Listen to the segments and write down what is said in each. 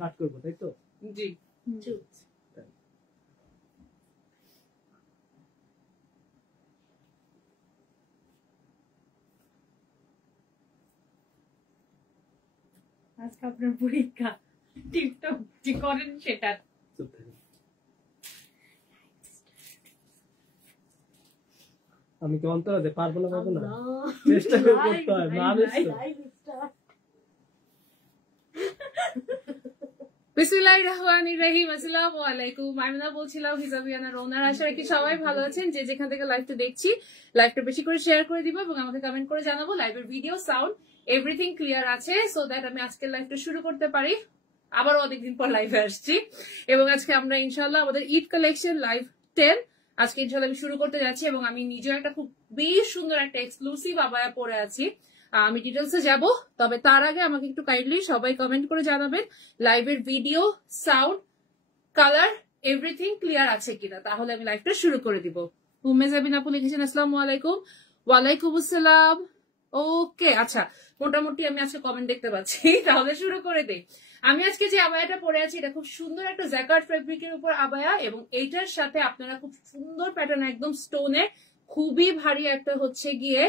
কাট করবো তাই তো? জি আজকে আপনার পরীক্ষা টিকটক যে করেন সেটা আমি কি অন্তরাতে পারবো না চেষ্টা করতে হয় বিসমিল্লাহির রহমানির রহিম। আসসালামু আলাইকুম। আমিনা বলছিলাম হিজাবিয়ানা রওনার। আশা রাখি সবাই ভালো আছেন। যে যেখান থেকে লাইভটা দেখছি, লাইভটা বেশি করে শেয়ার করে দিব এবং আমাকে কমেন্ট করে জানাবো লাইভের ভিডিও, সাউন্ড, এভরিথিং ক্লিয়ার আছে, সো দ্যাট আমি আজকের লাইভটা শুরু করতে পারি। আবারও অনেকদিন পর লাইভে আসছি এবং আজকে আমরা ইনশাল্লাহ আমাদের ঈদ কালেকশন লাইভ 10 আজকে ইনশাল্লাহ আমি শুরু করতে যাচ্ছি এবং আমি নিজেও একটা খুব বেশ সুন্দর একটা এক্সক্লুসিভ আবায়া পরে আছি। আমি ডিটেলসে যাব, তবে তার আগে আমাকে একটু কাইন্ডলি সবাই কমেন্ট করে জানাবেন লাইভের video, sound, colour, everything clear আছে কিনা, তাহলে আমি লাইভটা শুরু করে দিব। উম্মে জাবিন আপু লিখেছেন আসসালামু আলাইকুম। ওয়ালাইকুম আসসালাম। ওকে, আচ্ছা, মোটামুটি আমি আজকে কমেন্ট দেখতে পাচ্ছি, তাহলে শুরু করে দেই। আমি আজকে যে আবায়াটা পরে আছি এটা খুব সুন্দর একটা জ্যাকার্ড ফেব্রিকের উপর আবায়া এবং এইটার সাথে আপনারা খুব সুন্দর প্যাটার্ন, একদম স্টোনের খুবই ভারী একটা হচ্ছে গিয়ে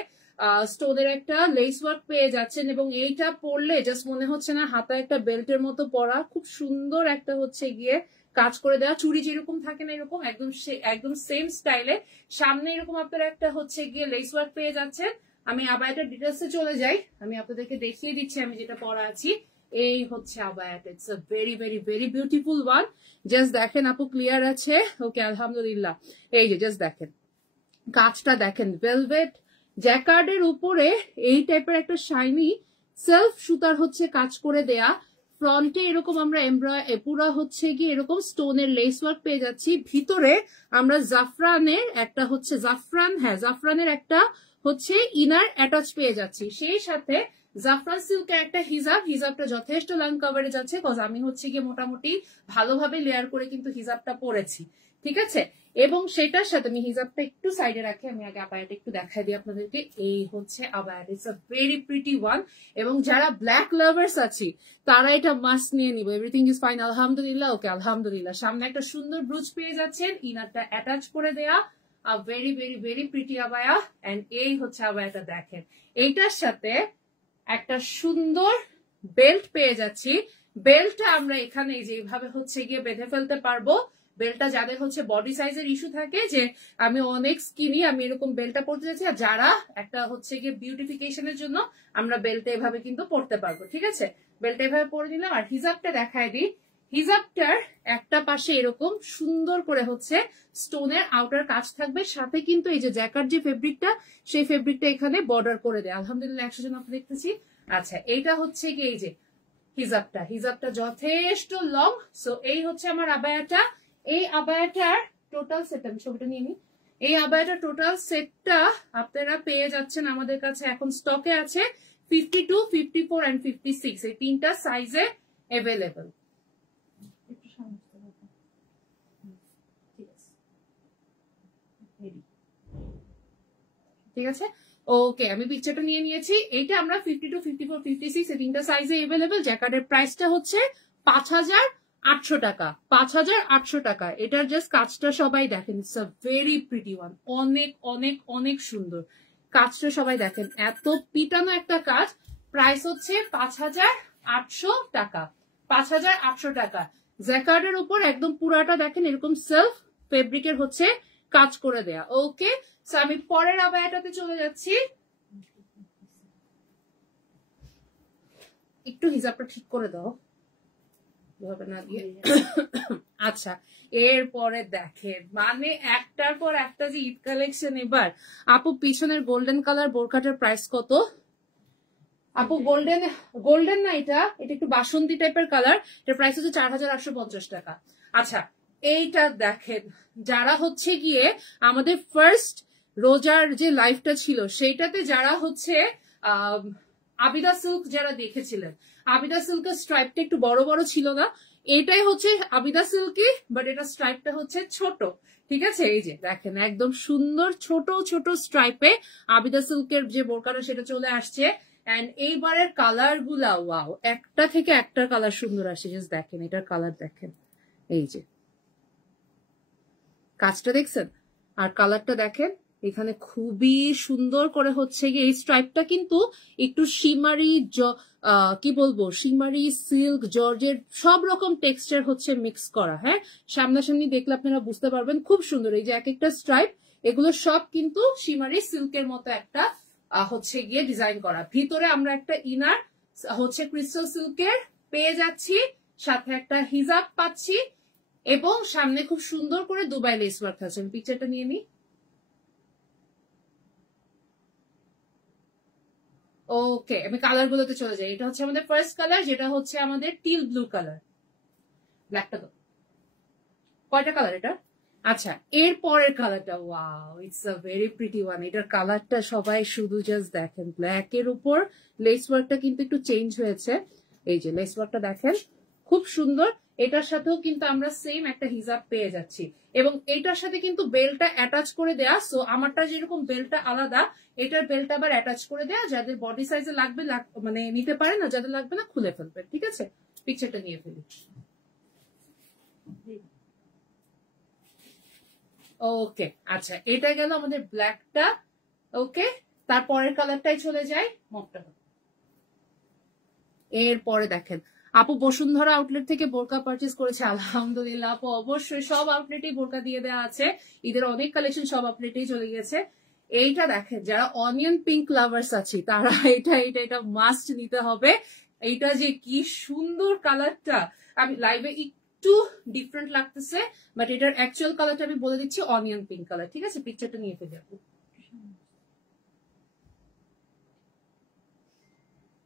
স্টোনের একটা লেস ওয়ার্ক পেয়ে যাচ্ছেন এবং এইটা পরলে জাস্ট মনে হচ্ছে না হাতা একটা বেল্টের মতো পরা, খুব সুন্দর একটা হচ্ছে গিয়ে কাজ করে দেওয়া, চুড়ি যেরকম থাকে না এরকম একদম সেম স্টাইলে সামনে এরকম আপনারা একটা হচ্ছে গিয়ে লেস ওয়ার্ক পেয়ে যাচ্ছেন। আমি আবায়াটা ডিটেলসে চলে যাই, আমি আপনাদেরকে দেখিয়ে দিচ্ছি আমি যেটা পরা আছি। এই হচ্ছে আবায়াটা, it's a very very very beautiful one. Just দেখেন আপু ক্লিয়ার আছে? ওকে, আলহামদুলিল্লাহ। এই যে জাস্ট দেখেন কাজটা দেখেন, ভেলভেট জ্যাকার্ডের উপরে এই টাইপের একটা শাইনি সেলফ সুতার হচ্ছে কাজ করে দেয়া, ফ্রন্টে এরকম আমরা পুরা হচ্ছে গিয়ে এরকম স্টোনের লেস ওয়ার্ক পেয়ে যাচ্ছি, ভিতরে আমরা জাফরানের একটা হচ্ছে জাফরানের একটা হচ্ছে ইনার অ্যাটাচ পেয়ে যাচ্ছি, সেই সাথে জাফরান সিল্কের একটা হিজাবটা যথেষ্ট লং কভারেজ আছে, কজ আমি হচ্ছে গিয়ে মোটামুটি ভালোভাবে লেয়ার করে কিন্তু হিজাবটা পরেছি, ঠিক আছে। এবং সেটার সাথে আমি হিজাবটা একটু সাইডে রাখি, আমি আগে আবায়াটা একটু দেখাই দিই আপনাদেরকে। এই হচ্ছে আবায়াটা, it's a very pretty one এবং যারা ব্ল্যাক লাভার্স আছি তারা এটা মাস্ট নিয়ে নিব। এভরিথিং ইজ ফাইন আলহামদুলিল্লাহ। ওকে, আলহামদুলিল্লাহ। সামনে একটা সুন্দর ব্রুচ পেয়ে যাচ্ছেন, ইনারটা অ্যাটাচ করে দেয়া, ভেরি ভেরি ভেরি প্রিটি আবায়া। এন্ড এই হচ্ছে আবায়াটা দেখেন, এইটার সাথে একটা সুন্দর বেল্ট পেয়ে যাচ্ছি। বেল্টটা আমরা এখানে যেভাবে হচ্ছে গিয়ে বেঁধে ফেলতে পারবো। বেল্টটা যাদের হচ্ছে বডি সাইজের ইস্যু থাকে যে আমি অনেক স্কিনি, আমি এরকম বেল্টটা পরতে যাচ্ছি, আর যারা একটা হচ্ছে গিয়ে বিউটিফিকেশনের জন্য আমরা বেল্টটা এভাবে কিন্তু পরতে পারবো, ঠিক আছে। বেল্টটা এভাবে পরে নিলাম। আর হিজাবটা দেখায় দিই, হিজাবটার একটা পাশে এরকম সুন্দর করে হচ্ছে স্টোনের আউটার কাজ থাকবে, সাথে কিন্তু এই যে জ্যাকার্ড যে ফেব্রিকটা সেই ফেব্রিকটা এখানে বর্ডার করে দেয়। আলহামদুলিল্লাহ 100 জন আপনি দেখতেছি। আচ্ছা, এইটা হচ্ছে কি এই যে হিজাবটা যথেষ্ট লং। সো এই হচ্ছে আমার আবায়াটা। এই আবায়াটার টোটাল সেট, আমি ছবিটা নিয়ে নিই। এই আবায়াটার টোটাল সেটটা আপনারা পেয়ে যাচ্ছেন আমাদের কাছে এখন স্টকে আছে 52, 54 and 56, এই তিনটা সাইজে অ্যাভেলেবল। ঠিক আছে, ওকে, আমি পিকচারটা নিয়ে নিয়েছি। এইটা আমরা 52, 54, 56 এই তিনটা সাইজে অ্যাভেলেবল। জ্যাকার্ডের প্রাইসটা হচ্ছে 5,800 টাকা, 5,800 টাকা। এটার জাস্ট কাজটা সবাই দেখেন, it's a very pretty one, অনেক অনেক অনেক সুন্দর কাজটা সবাই দেখেন, এত পিটানো একটা কাজ। প্রাইস হচ্ছে 5,800 টাকা, 5,800 টাকা। জ্যাকার্ডের উপর একদম পুরাটা দেখেন এরকম সেলফ ফেব্রিকের হচ্ছে কাজ করে দেয়া। ওকে, সো আমি পরের আবায়াটাতে চলে যাচ্ছি। একটু হিজাবটা ঠিক করে দাও না দিয়ে। আচ্ছা, এরপরে দেখেন মানে একটার পর একটা যে ঈদ কালেকশন। এবার আপু পিছনের গোল্ডেন কালার বোরকাটার প্রাইস কত? আপু গোল্ডেন না, এটা একটু বাসন্তী টাইপের কালার, এটার প্রাইস হচ্ছে 4,850 টাকা। আচ্ছা, এইটা দেখেন, যারা হচ্ছে গিয়ে আমাদের ফার্স্ট রোজার যে লাইফটা ছিল সেইটাতে যারা হচ্ছে আবিদা সিল্ক যারা দেখেছিলেন, আবিদা সিল্কের স্ট্রাইপটা একটু বড় বড় ছিল না, এটাই হচ্ছে আবিদা সিল্কি, বাট এটা স্ট্রাইপটা হচ্ছে ছোট, ঠিক আছে। এই যে দেখেন একদম সুন্দর ছোট ছোট স্ট্রাইপে আবিদা সিল্কের যে বোরকাটা সেটা চলে আসছে। এন্ড এইবারের কালার গুলা ওয়াও, একটা থেকে একটা কালার সুন্দর আসে। জাস্ট দেখেন এটার কালার দেখেন, এই যে কাজটা দেখছেন আর কালারটা দেখেন, এখানে খুবই সুন্দর করে হচ্ছে গিয়ে এই স্ট্রাইপটা কিন্তু একটু শিমারি, কি বলবো, শিমারি, সিল্ক, জর্জের সব রকম টেক্সচার হচ্ছে মিক্স করা। হ্যাঁ, সামনাসামনি দেখলে আপনারা বুঝতে পারবেন, খুব সুন্দর। এই যে এক একটা স্ট্রাইপ, এগুলো সব কিন্তু শিমারি সিল্কের মতো একটা হচ্ছে গিয়ে ডিজাইন করা। ভিতরে আমরা একটা ইনার হচ্ছে ক্রিস্টাল সিল্কের পেয়ে যাচ্ছি, সাথে একটা হিজাব পাচ্ছি, এবং সামনে খুব সুন্দর করে দুবাই লেস ওয়ার্ক আছে। আমি পিকচারটা নিয়ে নিই। ওকে, আমি কালার গুলোতে চলে যাই। এটা হচ্ছে আমাদের ফার্স্ট কালার, যেটা হচ্ছে আমাদের টিল ব্লু কালার। ব্ল্যাকটা তো কয়টা কালার এটা? আচ্ছা, এর পরের কালারটা wow, it's a very pretty one. এটার কালারটা সবাই শুধু জাস্ট দেখেন, ব্ল্যাক এর উপর লেস ওয়ার্কটা কিন্তু একটু চেঞ্জ হয়েছে। এই যে লেস ওয়ার্কটা দেখেন, খুব সুন্দর। এটার সাথেও কিন্তু আমরা সেম একটা হিজাব পেয়ে যাচ্ছি, এবং এটার সাথে কিন্তু বেলটা অ্যাটাচ করে দেয়া। সো আমারটা যেরকম বেলটা আলাদা, এটার বেলটা আবার অ্যাটাচ করে দেয়া। যাদের বডি সাইজে লাগবে মানে নিতে পারে, না যাদের লাগবে না খুলে ফেলবে। ঠিক আছে, পিকচারটা নিয়ে ফেলি। ওকে, আচ্ছা, এটা গেল আমাদের ব্ল্যাকটা। ওকে, তারপরের কালারটাই চলে যায় মপটা। এরপরে দেখেন, আপু বসুন্ধরা আউটলেট থেকে বোরকা পারচেজ করেছে। আলহামদুলিল্লাহ আপু, অবশ্যই সব আউটলেটেই বোরকা দিয়ে দেওয়া আছে। ঈদের অনেক কালেকশন সব আউটলেটেই চলে গেছে। এইটা দেখেন, যারা অনিয়ন পিঙ্ক লাভার্স আছে তারা এটা মাস্ট নিতে হবে। এইটা যে কি সুন্দর কালারটা, আমি লাইভে একটু ডিফারেন্ট লাগতেছে, বাট এটার অ্যাকচুয়াল কালারটা আমি বলে দিচ্ছি অনিয়ন পিঙ্ক কালার। ঠিক আছে, পিকচারটা নিয়ে ফেলে আপু।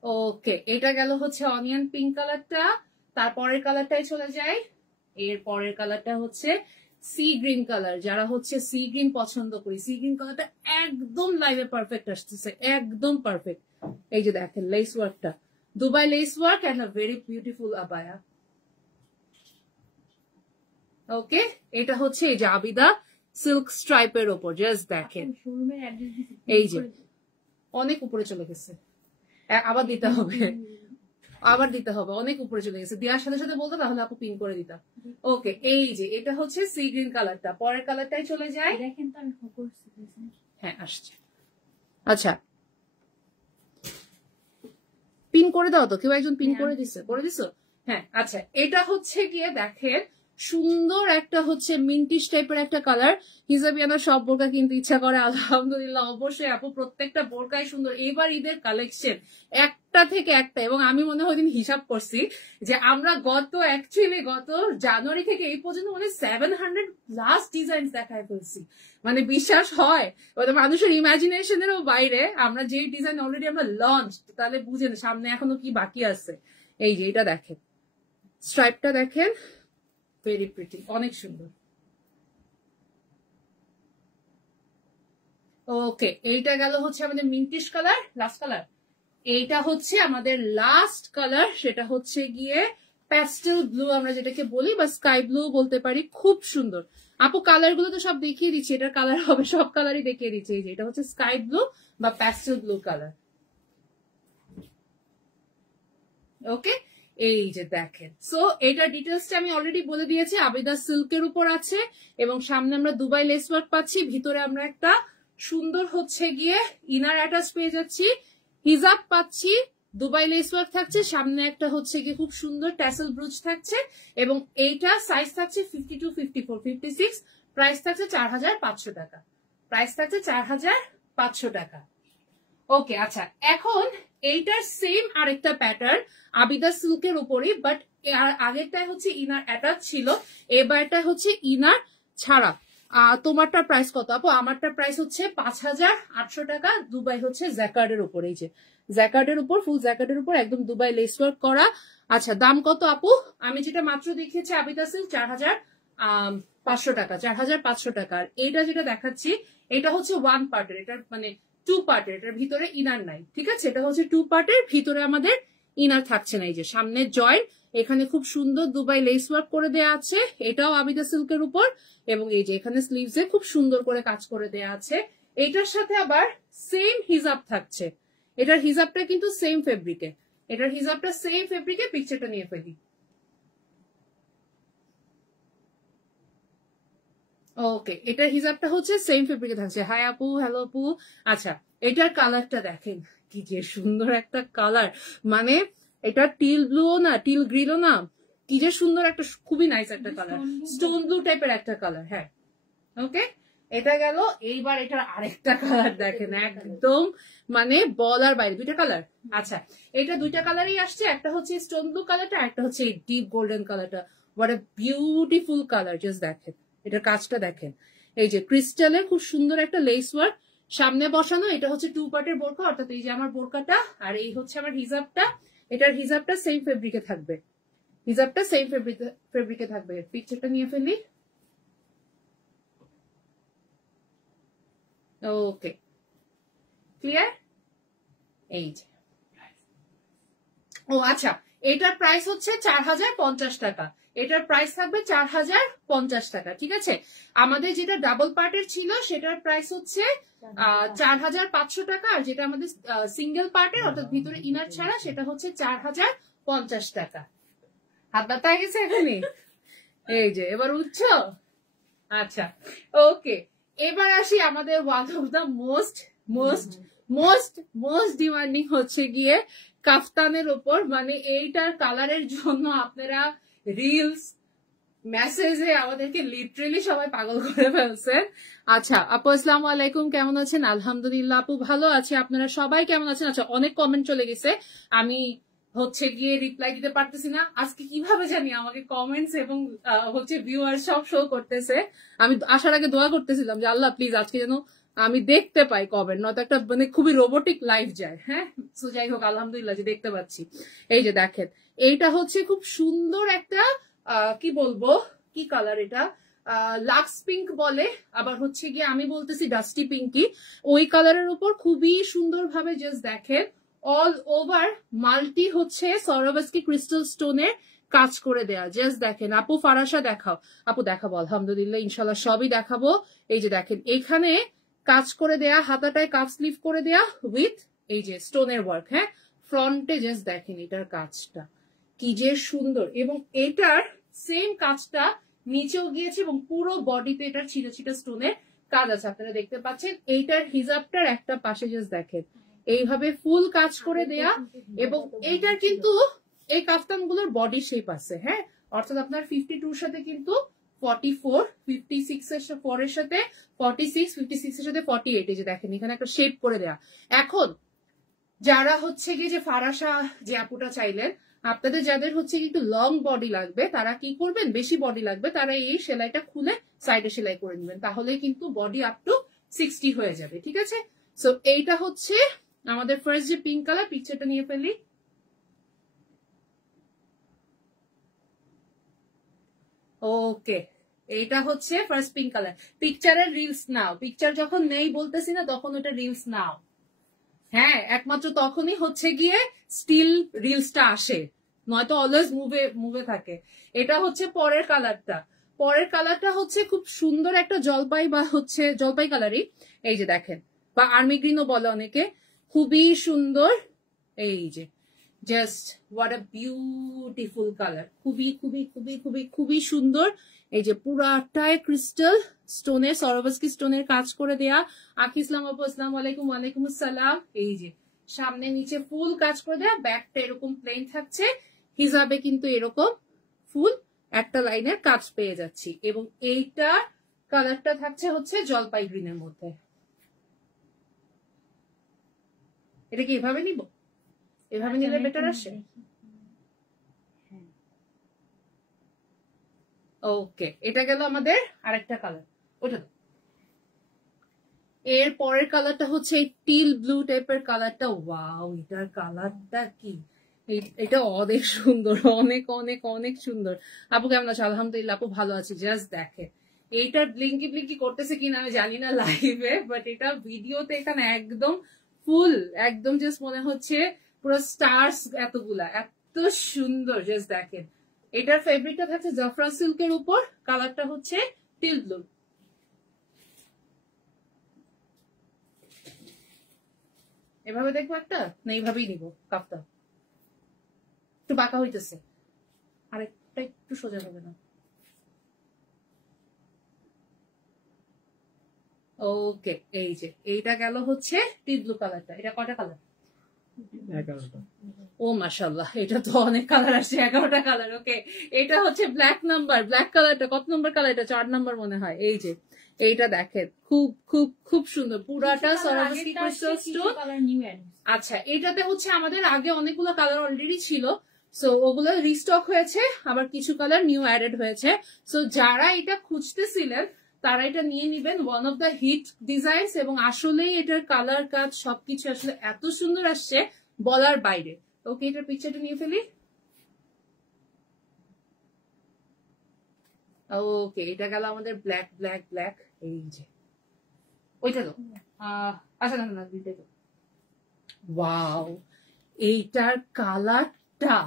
ওকে, এটা গেল হচ্ছে অনিয়ন পিঙ্ক কালারটা। তারপরের কালারটাই চলে যায়। এর পরের কালারটা হচ্ছে সি গ্রিন কালার। যারা হচ্ছে সি গ্রিন পছন্দ করি, সি গ্রিন কালারটা একদম লাইভে পারফেক্ট আসতেছে, একদম পারফেক্ট। এই যে দেখেন লেস ওয়ার্কটা, Dubai lace work and a very beautiful আবায়া। ওকে, এটা হচ্ছে এই যে আবিদা সিল্ক স্ট্রাইপের ওপর। জাস্ট দেখেন, এই যে অনেক উপরে চলে গেছে, আবার দিতে হবে, অনেক উপরে চলে গেছে। দেওয়ার সাথে সাথে বলতো তাহলে আপু পিন করে দিতাম। ওকে, এই যে এটা হচ্ছে সি গ্রিন কালারটা। পরের কালারটাই চলে যায়। দেখেন তো আমি হ্যাঁ আসছে। আচ্ছা, পিন করে দাও তো, কেউ একজন পিন করে দিছো? হ্যাঁ, আচ্ছা, এটা হচ্ছে গিয়ে দেখেন সুন্দর একটা হচ্ছে মিন্টিশ টাইপের একটা কালার। হিজাবিয়ানা সব বোরকা কিন্তু ইচ্ছা করে। আলহামদুলিল্লাহ, অবশ্যই আপু, প্রত্যেকটা বোরকাই সুন্দর। এবার ঈদের কালেকশন একটা থেকে একটা, এবং আমি মনে হয় দিন হিসাব করছি যে আমরা গত জানুয়ারি থেকে এই পর্যন্ত মানে 700+ ডিজাইন দেখায় ফেলছি। মানে বিশ্বাস হয়, মানুষের ইমাজিনেশনেরও বাইরে আমরা যে ডিজাইন অলরেডি আমরা লঞ্চ, তাহলে বুঝেন সামনে এখনো কি বাকি আছে। এই যে এটা দেখেন, স্ট্রাইপটা দেখেন, ভেরি প্রিটি, অনেক সুন্দর। ওকে, এইটা গেল হচ্ছে আমাদের মিন্টিশ কালার, লাস্ট কালার। এইটা হচ্ছে আমাদের লাস্ট কালার, সেটা হচ্ছে গিয়ে প্যাস্টেল ব্লু আমরা যেটাকে বলি, বা স্কাই ব্লু বলতে পারি। খুব সুন্দর আপু, কালার গুলো তো সব দেখিয়ে দিচ্ছি, এটার কালার হবে সব কালারই দেখিয়ে দিচ্ছি। এই যে এটা হচ্ছে স্কাই ব্লু বা প্যাস্টেল ব্লু কালার। ওকে, এই যে দেখেন, সো এটার ডিটেলসটা আমি অলরেডি বলে দিয়েছি। আবিদা সিল্কের উপর আছে, এবং সামনে আমরা দুবাই লেস ওয়ার্ক পাচ্ছি, ভিতরে আমরা একটা সুন্দর হচ্ছে গিয়ে ইনার অ্যাটাচ পেয়ে যাচ্ছি, হিজাব পাচ্ছি, দুবাই লেস ওয়ার্ক থাকছে, সামনে একটা হচ্ছে গিয়ে খুব সুন্দর ট্যাসেল ব্রুচ থাকছে, এবং এইটা সাইজ থাকছে 52, 54, 56। প্রাইস থাকছে 4500 টাকা। ওকে, আচ্ছা, এখন এইটার সেম আরেকটা প্যাটার্ন আবিদা সিল্কের উপরই, বাট আগেরটাই হচ্ছে ইনার অ্যাটাচ ছিল, এবারটা হচ্ছে ইনার ছাড়া। তোমারটার প্রাইস কত আপু? আমারটার প্রাইস হচ্ছে 5800 টাকা। দুবাই হচ্ছে জ্যাকার্ডের উপর, এই যে জ্যাকার্ডের উপর, ফুল জ্যাকার্ডের উপর একদম দুবাই লেস ওয়ার্ক করা। আচ্ছা, দাম কত আপু? আমি যেটা মাত্র দেখিয়েছি আবিদা সিল্ক 4500 টাকা, 4500 টাকা। আর এইটা যেটা দেখাচ্ছি এটা হচ্ছে ওয়ান পার্টের, এটা মানে 2 পার্টের, এটার ভিতরে ইনার নাই। ঠিক আছে, এটা হচ্ছে 2 পার্টের, ভিতরে আমাদের ইনার থাকছে না। এই যে সামনের জয়েন্ট, এখানে খুব সুন্দর দুবাই লেস ওয়ার্ক করে দেয়া আছে, এটাও আবিদা সিল্কের উপর, এবং এই যে এখানে স্লিভসে খুব সুন্দর করে কাজ করে দেয়া আছে। এইটার সাথে আবার সেম হিজাব থাকছে, এটার হিজাবটা কিন্তু সেম ফেব্রিকে, এটার হিজাবটা সেম ফেব্রিকে। পিকচারটা নিয়ে ফেলি। ওকে, এটার হিজাবটা হচ্ছে সেম ফেব্রিকে থাকছে। হাই আপু, হ্যালো আপু। আচ্ছা, এটার কালারটা দেখেন কি যে সুন্দর একটা কালার, মানে এটা টিল ব্লুও না টিল গ্রিনও না, কি যে সুন্দর একটা, খুবই নাইস একটা কালার, স্টোন ব্লু টাইপের একটা কালার। হ্যাঁ, ওকে, এটা গেল। এইবার এটার আরেকটা কালার দেখেন, একদম মানে বলার বাইরে, দুইটা কালার। আচ্ছা, এটা দুইটা কালারই আসছে, একটা হচ্ছে স্টোন ব্লু কালারটা, একটা হচ্ছে এই ডিপ গোল্ডেন কালারটা। What a beautiful colour, just দেখেন এটার কাজটা দেখেন। এই যে ক্রিস্টালে খুব সুন্দর একটা লেস ওয়ার্ক সামনে বসানো। এটা হচ্ছে 2 পার্টের বোরকা, অর্থাৎ এই যে আমার বোরকাটা আর এই হচ্ছে আমার হিজাবটা। এটার হিজাবটা সেম ফেব্রিকে থাকবে, হিজাবটা সেম ফেব্রিকে থাকবে। পিকচারটা নিয়ে ফেলি। ওকে, ক্লিয়ার? এই যে, ও আচ্ছা, এটার প্রাইস হচ্ছে 4050 টাকা। এটার প্রাইস থাকবে 4050 টাকা, ঠিক আছে। আমাদের যেটা ডাবল পার্টের ছিল সেটার প্রাইস হচ্ছে 4500 টাকা, আর যেটা আমাদের সিঙ্গেল পার্টের অর্থাৎ ভিতরে ইনার ছাড়া সেটা হচ্ছে 4050 টাকা। হাত ব্যথা গেছে এখানে? এই যে এবার উঠছ। আচ্ছা, ওকে, এবার আসি আমাদের one of the most most most most demanding হচ্ছে গিয়ে কাফতানের উপর। মানে এইটার কালারের জন্য আপনারা রিলস মেসেজে আমাদেরকে লিটারেলি সবাই পাগল করে ফেলছেন। আচ্ছা আপু, আসসালামু আলাইকুম, কেমন আছেন? আলহামদুলিল্লাহ আপু, ভালো আছি। আপনারা সবাই কেমন আছেন? আচ্ছা, অনেক কমেন্ট চলে গেছে, আমি হচ্ছে গিয়ে রিপ্লাই দিতে পারতেছি না আজকে। কিভাবে জানি আমাকে কমেন্টস এবং হচ্ছে ভিউয়ার সব শো করতেছে। আমি আসার আগে দোয়া করতেছিলাম যে আল্লাহ প্লিজ আজকে যেন আমি দেখতে পাই কমেন্ট, নয়তো একটা মানে খুবই রোবোটিক লাইফ যায়। হ্যাঁ, তো যাই হোক, আলহামদুলিল্লাহ যে দেখতে পাচ্ছি। এই যে দেখেন, এইটা হচ্ছে খুব সুন্দর একটা কি বলবো, কি কালার এটা, লাক্স পিঙ্ক বলে, আবার হচ্ছে গিয়ে আমি বলতেছি ডাস্টি পিঙ্কি। ওই কালারের উপর খুবই সুন্দর ভাবে জাস্ট দেখেন অল ওভার মাল্টি হচ্ছে সরোভাস্কি ক্রিস্টাল স্টোনের কাজ করে দেয়া। জাস্ট দেখেন। আপু ফারাসা দেখাও। আপু দেখাবো, আলহামদুলিল্লাহ ইনশাল্লাহ সবই দেখাবো। এই যে দেখেন, এখানে কাজ করে দেয়া, হাতাটায় কাজ স্লিভ করে দেয়া উইথ এই যে স্টোনের ওয়ার্ক। হ্যাঁ, ফ্রন্টে জাস্ট দেখেন এটার কাজটা কি যে সুন্দর, এবং এটার সেম কাজটা নিচেও গিয়েছে এবং পুরো বডিতে এটার ছিটা ছিটা স্টোনের কাজ আছে, আপনারা দেখতে পাচ্ছেন। এইটার হিজাবটার একটা পাশে জাস্ট দেখেন এইভাবে ফুল কাজ করে দেয়া, এবং এইটার কিন্তু এই কাফতানগুলোর বডি শেপ আছে। হ্যাঁ, অর্থাৎ আপনার 52 এর সাথে কিন্তু 44, 56 এর 4 এর সাথে 46, 56 এর সাথে 48, এই যে দেখেন এখানে একটা শেপ করে দেয়া। এখন যারা হচ্ছে গিয়ে যে ফারাসা যে আপুটা চাইলেন, আপনাদের যাদের হচ্ছে একটু লং বডি লাগবে, তারা কি করবেন, বেশি বডি লাগবে, তারা এই সেলাইটা খুলে সাইডে সেলাই করে নেবেন, তাহলে কিন্তু বডি আপ টু 60 হয়ে যাবে, ঠিক আছে। সো এইটা হচ্ছে আমাদের ফার্স্ট যে পিঙ্ক কালার, পিকচারটা নিয়ে ফেলি। ওকে, এইটা হচ্ছে ফার্স্ট পিঙ্ক কালার। পিকচারের রিলস নাও, পিকচার যখন নেই বলতেছি না তখন ওটা রিলস নাও। হ্যাঁ, একমাত্র তখনই হচ্ছে গিয়ে স্টিল রিলসটা আসে, নয়তো অলওয়েজ মুভে থাকে। এটা হচ্ছে পরের কালারটা। পরের কালারটা হচ্ছে খুব সুন্দর একটা জলপাই বা হচ্ছে জলপাই কালারই, এই যে দেখেন, বা আর্মি গ্রিনও বলে অনেকে, খুবই সুন্দর। এই যে just what a beautiful colour, খুবই খুবই খুবই খুবই খুবই সুন্দর। এই যে পুরাটায় ক্রিস্টাল স্টোনের, সরোভাস্কি স্টোনের কাজ করে দেয়া। আকি ইসলাম আপু, আসসালামু আলাইকুম। ওয়ালাইকুম আসসালাম। এই যে সামনে নিচে ফুল কাজ করে দেয়া, ব্যাকটা এরকম প্লেন থাকছে, হিজাবে কিন্তু এরকম ফুল একটা লাইনের কাজ পেয়ে যাচ্ছি, এবং এইটা কালারটা থাকছে হচ্ছে জলপাই গ্রিনের মধ্যে। এটা কি এভাবে নিব? এভাবে নিলে বেটার আসে। ওকে, এটা গেল আমাদের আরেকটা কালার। ওটা এর পরের কালারটা হচ্ছে টিল ব্লু টাইপের কালারটা। ওয়াও, এটার কালারটা কি, এটা অনেক সুন্দর, অনেক অনেক অনেক সুন্দর। আপু কেমন আছো? আলহামদুলিল্লাহ আপু ভালো আছি। জাস্ট দেখে এইটার ব্লিঙ্কি ব্লিঙ্কি করতেছে কিনা আমি জানি না লাইভে, বাট এটা ভিডিওতে এখানে একদম ফুল, একদম জাস্ট মনে হচ্ছে পুরো স্টার্স এতগুলা, এত সুন্দর। জাস্ট দেখেন, এটার ফেব্রিকটা থাকছে জাফরান সিল্কের উপর, কালারটা হচ্ছে টিল ব্লু। এভাবে দেখবো একটা না এইভাবেই নিব কাপটা একটু বাঁকা হইতেছে আরেকটা একটু সোজা হবে না ওকে এই যে এইটা গেল হচ্ছে টিপ ব্লু কালারটা এটা কয়টা কালার 11টা ও মাশাআল্লাহ এটা তো অনেক কালার আসছে 11টা কালার ওকে এটা হচ্ছে ব্ল্যাক নাম্বার ব্ল্যাক কালারটা কত নম্বর কালার এটা 4 নাম্বার মনে হয় এই যে এইটা দেখেন খুব খুব খুব সুন্দর পুরাটা সরাসরি ক্রিস্টাল স্টোন আচ্ছা এটাতে হচ্ছে আমাদের আগে অনেকগুলো কালার অলরেডি ছিল সো ওগুলো রিস্টক হয়েছে আবার কিছু কালার নিউ অ্যাডেড হয়েছে সো যারা এটা খুঁজতেছিলেন তারা এটা নিয়ে নিবেন one of the hit designs এবং আসলেই এটার কালার কাজ সবকিছু আসলে এত সুন্দর আসছে বলার বাইরে ওকে এটার পিকচারটা নিয়ে ফেলি ওকে এটা গেল আমাদের ব্ল্যাক ব্ল্যাক ব্ল্যাক এই যে ওইটা তো আচ্ছা না না দুইটাই তো ওয়াও এইটার কালারটা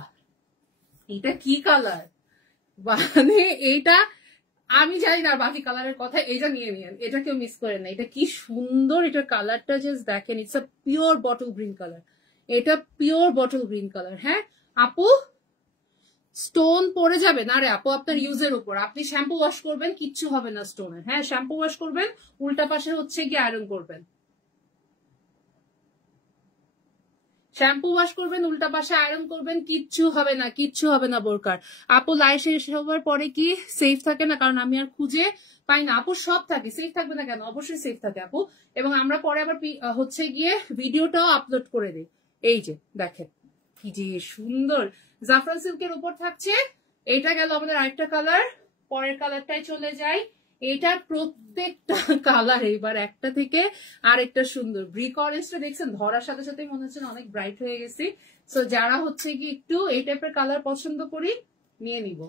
এটা কি কালার মানে এইটা আমি জানি না বাকি কালারের কথা এটা নিয়ে নিয়েন এটা কেউ মিস করে না এটা কি সুন্দর এটার কালারটা জাস্ট দেখেন it's a pure bottle green colour এটা পিওর বটল গ্রিন কালার হ্যাঁ আপু স্টোন পড়ে যাবে না রে আপু আপনার ইউজের উপর আপনি শ্যাম্পু ওয়াশ করবেন কিচ্ছু হবে না স্টোনের হ্যাঁ শ্যাম্পু ওয়াশ করবেন উল্টা পাশে হচ্ছে গিয়ে আয়রন করবেন শ্যাম্পু ওয়াশ করবেন উল্টা পাশে আয়রন করবেন কিচ্ছু হবে না বোরকার আপু লাইভ শেষ হওয়ার পরে কি সেফ থাকে না কারণ আমি আর খুঁজে পাই না আপু সব থাকে সেফ থাকবে না কেন অবশ্যই সেফ থাকে আপু এবং আমরা পরে আবার হচ্ছে গিয়ে ভিডিওটাও আপলোড করে দিই এই যে দেখেন কি যে সুন্দর জাফরান সিল্কের উপর থাকছে এটা গেল আমাদের আরেকটা কালার পরের কালারটাই চলে যায় এটার প্রত্যেকটা কালার এবার একটা থেকে আরেকটা সুন্দর ব্রিক অরেঞ্জটা দেখছেন ধরার সাথে সাথে মনে হচ্ছে অনেক ব্রাইট হয়ে গেছি সো যারা হচ্ছে কি একটু এই টাইপের কালার পছন্দ করি নিয়ে নিব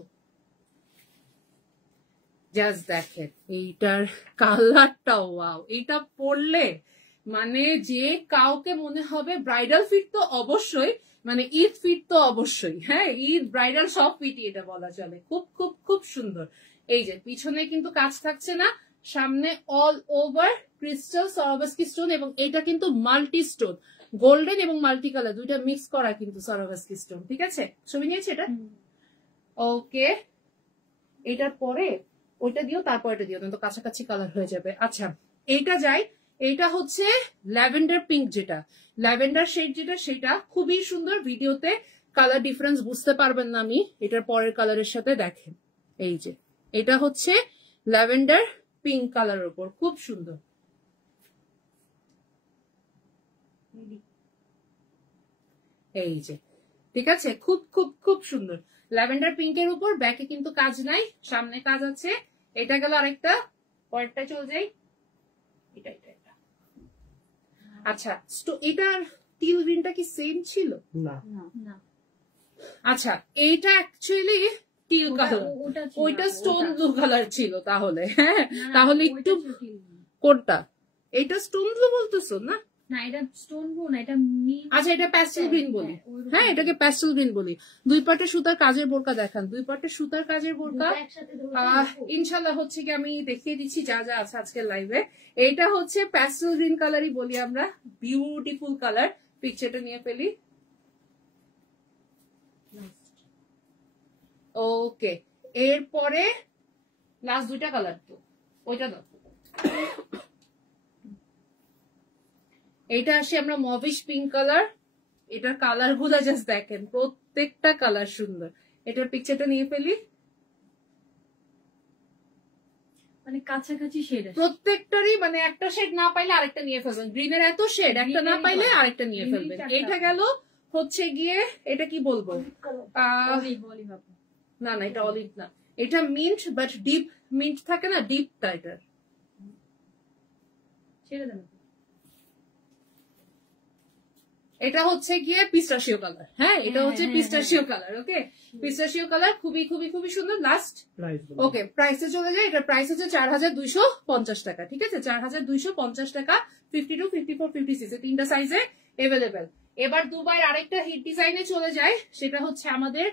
জাস্ট দেখেন এইটার কালারটা ওয়াও এটা পরলে মানে যে কাউকে মনে হবে ব্রাইডাল ফিট তো অবশ্যই মানে ঈদ ফিট তো অবশ্যই হ্যাঁ ঈদ ব্রাইডাল সব ফিটই এটা বলা চলে খুব খুব খুব সুন্দর এই যে পিছনে কিন্তু কাজ থাকছে না সামনে অল ওভার ক্রিস্টাল সরোভাস্কি স্টোন এবং এটা কিন্তু মাল্টি স্টোন গোল্ডেন এবং মাল্টি কালার দুইটা মিক্স করা কিন্তু সরোভাস্কি স্টোন ঠিক আছে ছবি নিয়েছে এটা ওকে এটার পরে ওইটা দিও তারপর এটা দিও তো কাছাকাছি কালার হয়ে যাবে আচ্ছা এইটা যাই এইটা হচ্ছে ল্যাভেন্ডার পিঙ্ক যেটা ল্যাভেন্ডার শেড যেটা সেটা খুবই সুন্দর ভিডিওতে কালার ডিফারেন্স বুঝতে পারবেন না আমি এটার পরের কালারের সাথে দেখেন এই যে এটা হচ্ছে ল্যাভেন্ডার পিঙ্ক কালারের উপর খুব সুন্দর এই যে ঠিক আছে খুব খুব খুব সুন্দর ল্যাভেন্ডার পিঙ্কের উপর ব্যাকে কিন্তু কাজ নাই সামনে কাজ আছে এটা গেল আরেকটা পরেরটা চলে যাই এটা এটা এটা আচ্ছা এটার টিল গ্রিনটা কি সেম ছিল না না আচ্ছা এইটা অ্যাকচুয়ালি টিল কালার ওইটা স্টোন ব্লু কালার ছিল তাহলে হ্যাঁ তাহলে একটু কোনটা এইটা স্টোন ব্লু বলতেছো না না এটা স্টোন ব্লু না এটা আচ্ছা এটা প্যাস্টেল গ্রিন বলি হ্যাঁ এটাকে প্যাস্টেল গ্রিন বলি দুই পাটে সুতার কাজের বোরকা দেখান দুই পাটে সুতার কাজের বোরকা ইনশাল্লাহ হচ্ছে কি আমি দেখিয়ে দিচ্ছি যা যা আছে আজকের লাইভে এইটা হচ্ছে প্যাস্টেল গ্রিন কালারই বলি আমরা বিউটিফুল কালার পিকচারটা নিয়ে ফেলি ওকে এরপরে লাস্ট দুইটা কালার তো ওইটা দাও এইটা আসি আমরা মভিশ পিঙ্ক কালার এটার কালার গুলা জাস্ট দেখেন প্রত্যেকটা কালার সুন্দর এটার পিকচারটা নিয়ে ফেলি মানে কাছাকাছি শেড প্রত্যেকটারই মানে একটা শেড না পাইলে আরেকটা নিয়ে ফেলবেন গ্রিনের এত শেড একটা না পাইলে আরেকটা নিয়ে ফেলবেন এটা গেল হচ্ছে গিয়ে এটা কি বলবো না না এটা অলিভ না এটা মিন্ট বাট ডিপ মিন্ট থাকে না ডিপটা এটার ছেড়ে দেন এটা হচ্ছে গিয়ে পিস্টাশিও কালার হ্যাঁ এটা হচ্ছে পিস্টাশিও কালার ওকে পিস্টাশিও কালার খুবই খুবই খুবই সুন্দর লাস্ট ওকে প্রাইসে চলে যায় এটা প্রাইস হচ্ছে 4250 টাকা ঠিক আছে 4250 টাকা 52 54 56 তিনটা সাইজে এভেলেবেল এবার দুবাইয়ের আরেকটা হিট ডিজাইনে চলে যায় সেটা হচ্ছে আমাদের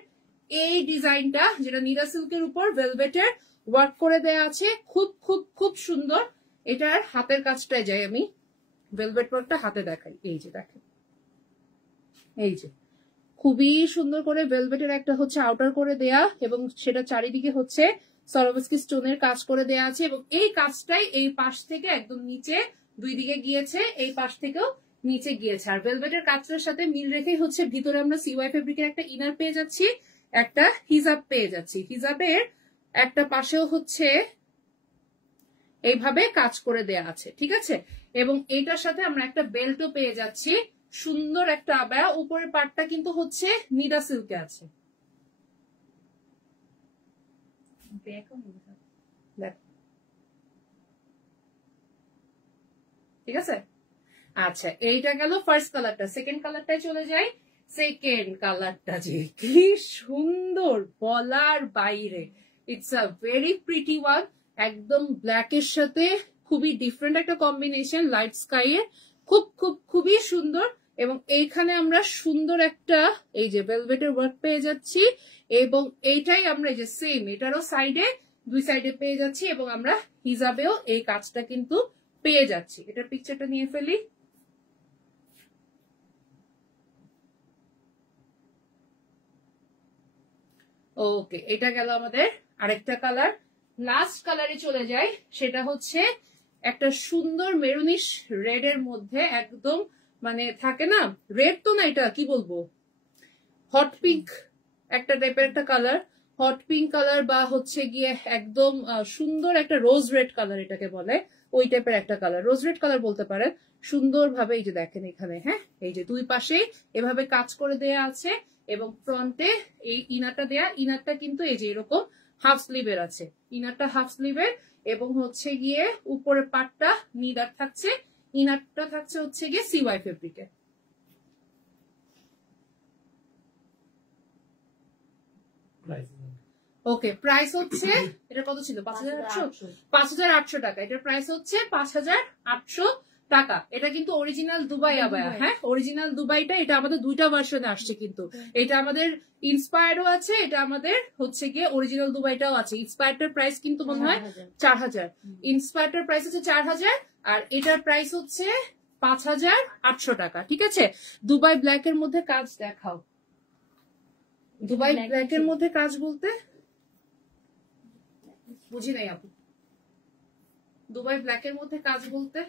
এই ডিজাইনটা যেটা নীরা সিল্কের উপর ভেলভেটের ওয়ার্ক করে দেয়া আছে খুব খুব খুব সুন্দর এটার হাতের কাজটায় যাই আমি ভেলভেট ওয়ার্কটা হাতে দেখাই এই যে দেখেন এই যে খুবই সুন্দর করে ভেলভেটের একটা হচ্ছে আউটার করে দেয়া এবং সেটা চারিদিকে হচ্ছে সরোভস্কি স্টোনের কাজ করে দেয়া আছে এবং এই কাজটাই এই পাশ থেকে একদম নিচে দুই দিকে গিয়েছে, এই পাশ থেকেও নিচে গিয়েছে। আর ভেলভেটের কাজটার সাথে মিল রেখেই হচ্ছে ভিতরে আমরা সিওয়াই ফেব্রিকের একটা ইনার পেয়ে যাচ্ছি, একটা হিজাব পেয়ে যাচ্ছি। হিজাবের একটা পাশেও হচ্ছে এইভাবে কাজ করে দেয়া আছে, ঠিক আছে। এবং এইটার সাথে আমরা একটা বেল্টও পেয়ে যাচ্ছি, সুন্দর একটা আবায়া। উপরের পার্টটা কিন্তু হচ্ছে মিডা সিল্কে আছে। ঠিক আছে, আচ্ছা এইটা গেল ফার্স্ট কালারটা। সেকেন্ড কালারটায় চলে যাই। সেকেন্ড কালারটা যে কি সুন্দর বলার বাইরে, it's a very pretty one. একদম ব্ল্যাকের সাথে খুবই ডিফারেন্ট একটা কম্বিনেশন, লাইট স্কাই এর, খুব খুব খুবই সুন্দর। এবং এইখানে আমরা সুন্দর একটা এই যে ভেলভেটের ওয়ার্ক পেয়ে যাচ্ছি এবং এইটাই আমরা এই যে সেম এটারও সাইডে দুই সাইডে পেয়ে যাচ্ছি এবং আমরা হিজাবেও এই কাজটা কিন্তু পেয়ে যাচ্ছি। এটার পিকচারটা নিয়ে ফেলি। ওকে, এটা গেল আমাদের আরেকটা কালার। লাস্ট কালারে চলে যাই, সেটা হচ্ছে একটা সুন্দর মেরুনিশ রেড এর মধ্যে একদম মানে থাকে না, রেড তো না, এটা কি বলবো, হট পিঙ্ক একটা টাইপের একটা কালার, হট পিঙ্ক কালার বা হচ্ছে গিয়ে একদম সুন্দর একটা রোজ রেড কালার এটাকে বলে, ওই টাইপের একটা কালার, রোজ রেড কালার বলতে পারেন। সুন্দর ভাবে এই যে দেখেন এখানে, হ্যাঁ এই যে দুই পাশে এভাবে কাজ করে দেয়া আছে এবং ফ্রন্টে এই ইনারটা দেয়া, ইনারটা কিন্তু এই যে এরকম হাফ স্লিভের আছে, ইনারটা হাফ স্লিভের এবং হচ্ছে গিয়ে উপরে পাটটা নিডার থাকছে, ইনারটা থাকছে হচ্ছে গিয়ে সিওয়াই ফেব্রিকে। ওকে, প্রাইস হচ্ছে এটা কত ছিল, 5,800 টাকা। এটার প্রাইস হচ্ছে 5,800 টাকা। এটা কিন্তু অরিজিনাল দুবাই আবায়া, হ্যাঁ অরিজিনাল দুবাইটা। এটা আমাদের দুইটা ভার্সনে আসছে কিন্তু, এটা আমাদের ইন্সপায়ার্ডও আছে, এটা আমাদের হচ্ছে গিয়ে অরিজিনাল দুবাইটাও আছে। ইন্সপায়ার্ডটার প্রাইস কিন্তু মনে হয় 4,000, ইন্সপায়ার্ডটার প্রাইস হচ্ছে 4,000 আর এটার প্রাইস হচ্ছে 5,800 টাকা। ঠিক আছে, দুবাই ব্ল্যাক এর মধ্যে কাজ দেখাও। দুবাই ব্ল্যাক এর মধ্যে কাজ বলতে বুঝি নাই আপু, দুবাই ব্ল্যাক এর মধ্যে কাজ বলতে,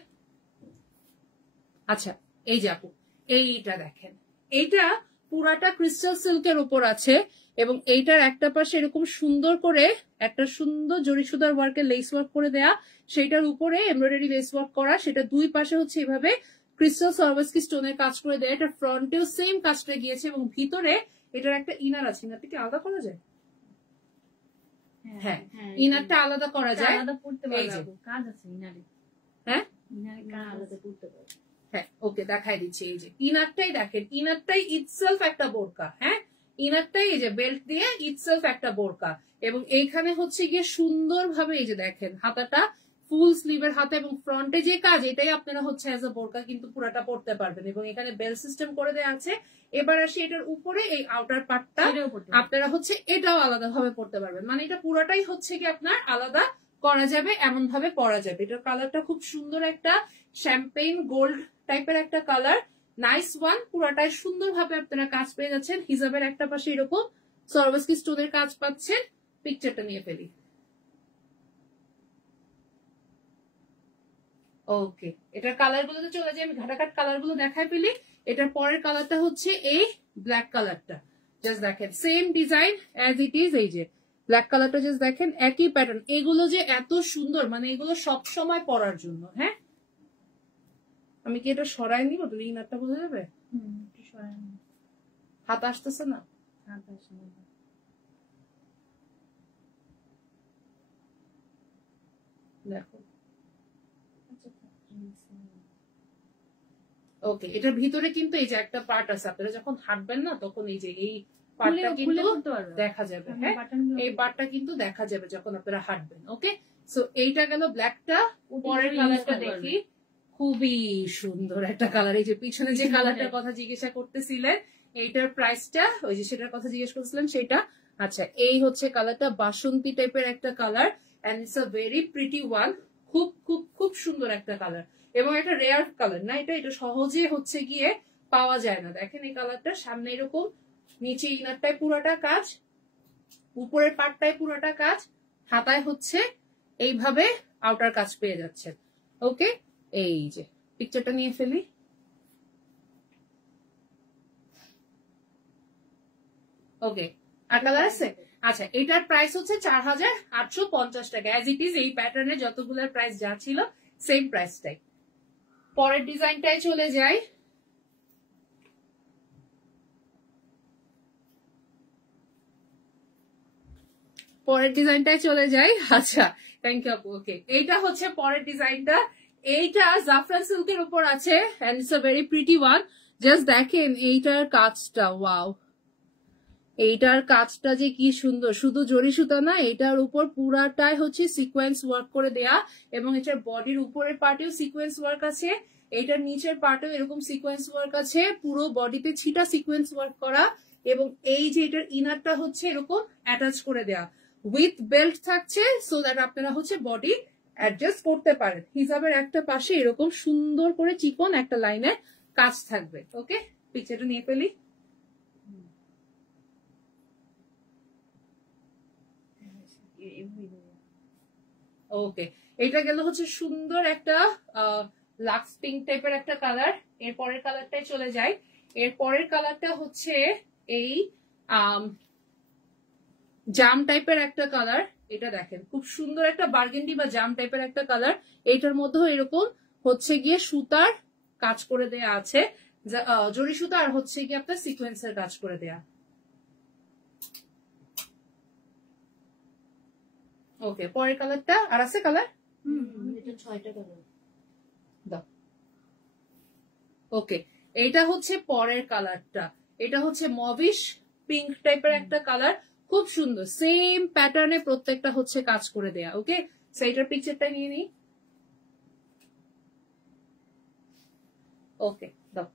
আচ্ছা এই যে আপু এইটা দেখেন, এইটা পুরাটা ক্রিস্টাল সিল্কের উপর আছে এবং এইটার একটা পাশে এরকম সুন্দর করে একটা সুন্দর জরি সুতার ওয়ার্কের লেস ওয়ার্ক করে দেয়া, সেটার উপরে এমব্রয়ডারি লেস ওয়ার্ক করা, সেটা দুই পাশে হচ্ছে এভাবে ক্রিস্টাল সরোভস্কি স্টোনের কাজ করে দেয়া। এটা ফ্রন্টেও সেম কাজটা গিয়েছে এবং ভিতরে এটার একটা ইনার আছে। ইনারটা কি আলাদা করা যায়? হ্যাঁ, ইনারটা আলাদা করা যায়, আলাদা পড়তে পারবো, কাজ আছে ইনারে। হ্যাঁ ইনারে কাজ আলাদা পড়তে পারবো। হ্যাঁ ওকে, দেখাই দিচ্ছি। এই যে ইনারটাই দেখেন, ইনারটাই ইটসেলফ একটা বোরকা, হ্যাঁ ইনারটাই এই যে বেল্ট দিয়ে ইটসেলফ একটা বোরকা এবং এইখানে হচ্ছে গিয়ে সুন্দর ভাবে এই যে দেখেন হাতাটা ফুল স্লিভের হাতা এবং ফ্রন্টে যে কাজ, এটাই আপনারা হচ্ছে অ্যাজ আ বোরকা কিন্তু পুরাটা পড়তে পারবেন এবং এখানে বেল সিস্টেম করে দেওয়া আছে। এবার আসি এটার উপরে এই আউটার পার্টটা, আপনারা হচ্ছে এটাও আলাদা ভাবে পড়তে পারবেন, মানে এটা পুরোটাই হচ্ছে কি আপনার আলাদা করা যাবে, এমন ভাবে পরা যাবে। এটার কালারটা খুব সুন্দর একটা শ্যাম্পেইন গোল্ড টাইপের একটা কালার, নাইস ওয়ান। পুরাটাই সুন্দর ভাবে আপনারা কাজ পেয়ে যাচ্ছেন। হিজাবের একটা পাশে এরকম সরোভস্কি স্টোনের কাজ পাচ্ছেন। পিকচারটা নিয়ে ফেলি। ওকে, এটার কালার গুলোতে চলে যাই, আমি ঘাটাঘাট কালার গুলো দেখাই ফেলি। এটার পরের কালারটা হচ্ছে এই ব্ল্যাক কালারটা, জাস্ট দেখেন same design as it is. এই যে ব্ল্যাক কালারটা জাস্ট দেখেন একই প্যাটার্ন। এগুলো যে এত সুন্দর, মানে এগুলো সব সময় পরার জন্য। হ্যাঁ আমি কি এটা সরাই নিব, তুমি ইনারটা বোঝা যাবে? হাত আসতেছে না, দেখো। ওকে, এটার ভিতরে কিন্তু এই যে একটা পার্ট আছে, আপনারা যখন হাঁটবেন না তখন এই যে এই পার্টটা কিন্তু দেখা যাবে, হ্যাঁ এই পার্টটা কিন্তু দেখা যাবে যখন আপনারা হাঁটবেন। ওকে, সো এইটা গেল ব্ল্যাকটা। পরের কালারটা দেখি, খুবই সুন্দর একটা কালার। এই যে পিছনে যে কালারটার কথা জিজ্ঞাসা করতেছিলেন, এইটার প্রাইসটা ওই যে সেটার কথা জিজ্ঞেস করছিলেন সেটা, আচ্ছা এই হচ্ছে কালারটা, বাসন্তী টাইপের একটা colour and it's a very pretty one. খুব খুব খুব সুন্দর একটা কালার এবং এটা রেয়ার কালার না, এটা সহজে হচ্ছে গিয়ে পাওয়া যায় না। দেখেন এই কালারটা, সামনে এরকম, নিচে ইনারটায় পুরোটা কাজ, উপরের পাটটায় পুরোটা কাজ, হাতায় হচ্ছে এইভাবে আউটার কাজ পেয়ে যাচ্ছেন। ওকে, এই যে পিকচারটা নিয়ে ফেলি। ওকে, আর কালার আছে? আচ্ছা, এটার প্রাইস হচ্ছে 4850 টাকা। অ্যাজ ইট ইজ এই প্যাটার্নের যতগুলোর প্রাইস যা ছিল সেম প্রাইসটাই। পরের ডিজাইনটাই চলে যাই। পরের ডিজাইনটাই চলে যাই। আচ্ছা, থ্যাংক ইউ আপু। ওকে, এইটা হচ্ছে পরের ডিজাইনটা। এইটা জাফরান সিল্কের উপর আছে and it's a very pretty one. Just দেখেন এইটার কাজটা, ওয়াও, এইটার কাজটা যে কি সুন্দর। শুধু জরি সুতা না, এটার উপর পুরাটাই হচ্ছে সিকোয়েন্স ওয়ার্ক করে দেয়া, এবং এটার বডির উপরের পার্টেও সিকোয়েন্স ওয়ার্ক আছে, এইটার নিচের পার্টেও এরকম সিকোয়েন্স ওয়ার্ক আছে, পুরো বডিতে ছিটা সিকোয়েন্স ওয়ার্ক করা, এবং এই যে এটার ইনারটা হচ্ছে এরকম অ্যাটাচ করে দেয়া, উইথ বেল্ট থাকছে, সো দ্যাট আপনারা হচ্ছে বডি অ্যাডজাস্ট করতে পারেন। হিজাবের একটা পাশে এরকম সুন্দর করে চিকন একটা লাইনের কাজ থাকবে। ওকে, পিকচারটা নিয়ে ফেলি। ওকে, এটা গেল হচ্ছে সুন্দর একটা লাক্স পিঙ্ক টাইপের একটা কালার। এর পরের কালারটাই চলে যায়। এর পরের কালারটা হচ্ছে এই জাম টাইপের একটা কালার। এটা দেখেন খুব সুন্দর একটা বার্গেন্ডি বা জাম টাইপের একটা কালার। এইটার মধ্যেও এরকম হচ্ছে গিয়ে সুতার কাজ করে দেয়া আছে, জরি সুতা, আর হচ্ছে গিয়ে আপনার সিকোয়েন্সের কাজ করে দেয়া। ওকে, পরের কালারটা আর আছে কালার? এটা 6টা কালার দাও। ওকে, এটা হচ্ছে পরের কালারটা। এটা হচ্ছে মভিশ পিঙ্ক টাইপের একটা কালার, খুব সুন্দর, সেম প্যাটার্নে প্রত্যেকটা হচ্ছে কাজ করে দেয়া। ওকে, সেইটার পিকচারটা নিয়ে নিই। ওকে, দাও।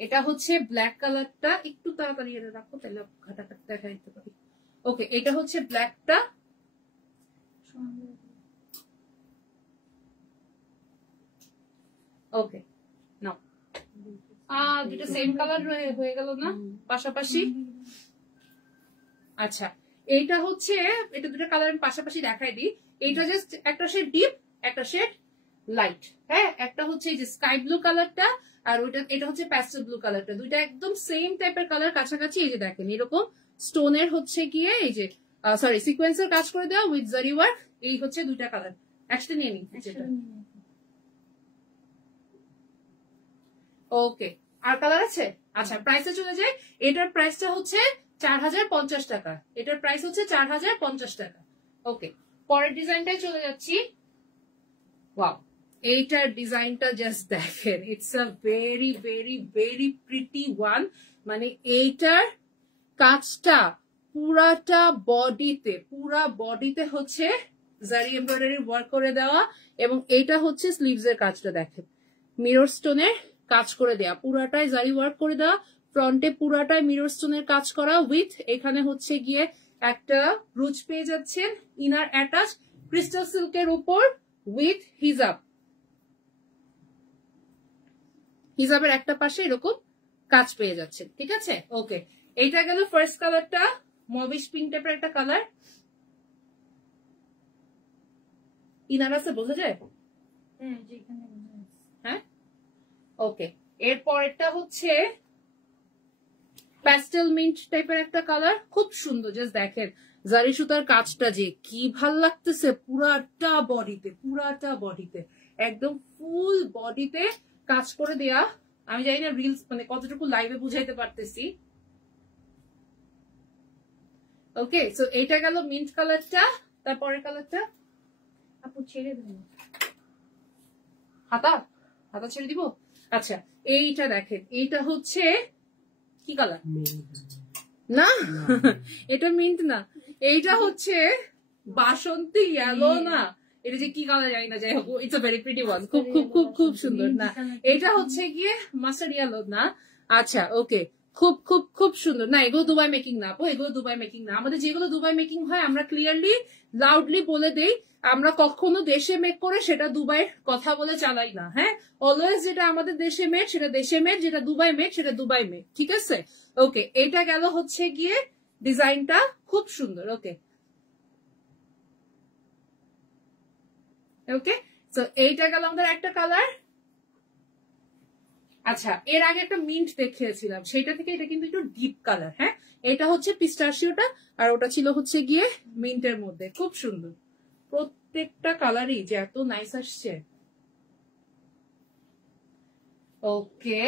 এটা হচ্ছে ব্ল্যাক কালারটা, একটু তাড়াতাড়ি এটা রাখো তাহলে ঘাটাটা দেখা দিতে পারি। ওকে, এটা হচ্ছে ব্ল্যাকটা। ওকে, নাও। দুটো সেম কালার হয়ে গেল না পাশাপাশি? আচ্ছা, এইটা হচ্ছে, এটা দুটো কালার আমি পাশাপাশি দেখাই দিই। এইটা জাস্ট একটা শেড ডিপ, একটা শেড লাইট। হ্যাঁ, একটা হচ্ছে এই যে স্কাই ব্লু কালারটা, আর ওইটা, এটা হচ্ছে প্যাস্টেল ব্লু কালারটা। দুইটা একদম সেম টাইপের কালার, কাছাকাছি। এই যে দেখেন এরকম স্টোনের হচ্ছে গিয়ে এই যে সরি সিকোয়েন্সের কাজ করে দেওয়া উইথ জারি ওয়ার্ক। এই হচ্ছে দুইটা কালার, একসাথে নিয়ে নিই। ওকে, আর কালার আছে? আচ্ছা, প্রাইসে চলে যায়। এটার প্রাইসটা হচ্ছে 4050 টাকা। এটার প্রাইস হচ্ছে 4050 টাকা। ওকে, পরের ডিজাইনটাই চলে যাচ্ছি। ওয়াও, এইটার ডিজাইনটা জাস্ট দেখেন, it's a very very very pretty one. মানে এইটার কাজটা পুরাটা বডিতে, পুরা বডিতে হচ্ছে জারি এমব্রয়ডারি ওয়ার্ক করে দেওয়া, এবং এইটা হচ্ছে স্লিভস এর কাজটা দেখেন, মিরর স্টোনের কাজ করে দেয়া, পুরাটাই জারি ওয়ার্ক করে দেওয়া, ফ্রন্টে পুরাটাই মিরর স্টোনের কাজ করা, উইথ এখানে হচ্ছে গিয়ে একটা রুচ পেয়ে যাচ্ছেন, ইনার অ্যাটাচ ক্রিস্টাল সিল্কের উপর উইথ হিজাব। হিজাবের একটা পাশে এরকম কাজ পেয়ে যাচ্ছেন, ঠিক আছে? ওকে, এইটা গেল ফার্স্ট কালারটা, মভিশ পিঙ্ক টাইপের একটা কালার। ইনার আছে, বোঝা যায়? হ্যাঁ, ওকে। এর পরেরটা হচ্ছে প্যাস্টেল মিন্ট টাইপের একটা কালার, খুব সুন্দর। জাস্ট দেখেন জারি সুতার কাজটা যে কি ভাল লাগতেছে, পুরাটা বডিতে, পুরাটা বডিতে, একদম ফুল বডিতে কাজ করে দেয়া। আমি জানি না রিলস মানে কতটুকু লাইভে বুঝাইতে পারতেছি। ওকে, সো এইটা গেল মিন্ট কালারটা। তারপরের কালারটা আপু ছেড়ে দেবো, হাতা হাতা ছেড়ে দিব। আচ্ছা, এইটা দেখেন, এইটা হচ্ছে কি কালার? না, এটা মিন্ট না, এইটা হচ্ছে বাসন্তী ইয়েলো না, এটা যে কি কালার জানি না, যাই হোক, it's a very pretty one, খুব খুব খুব খুব সুন্দর। না, এটা হচ্ছে গিয়ে মাস্টার্ড ইয়েলো না। আচ্ছা, ওকে, খুব খুব খুব সুন্দর। না এগুলো দুবাই মেকিং না আপু, এগুলো দুবাই মেকিং না। আমাদের যেগুলো দুবাই মেকিং হয় আমরা ক্লিয়ারলি লাউডলি বলে দেই, আমরা কখনো দেশে মেক করে সেটা দুবাইয়ের কথা বলে চালাই না। হ্যাঁ, অলওয়েজ যেটা আমাদের দেশে মেড সেটা দেশে মেড, যেটা দুবাই মেড সেটা দুবাই মেড। ঠিক আছে, ওকে। এটা গেল হচ্ছে গিয়ে ডিজাইনটা খুব সুন্দর। ওকে ওকে, তো এইটা গেল আমাদের একটা কালার। আচ্ছা, এর আগে একটা মিন্ট দেখিয়েছিলাম, সেটা থেকে এটা কিন্তু একটু ডিপ কালার। হ্যাঁ, এটা হচ্ছে পিস্তাশিওটা আর ওটা ছিল হচ্ছে গিয়ে মিন্টের মধ্যে। খুব সুন্দর, প্রত্যেকটা কালারই যে এত নাইস আসছে। ওকে,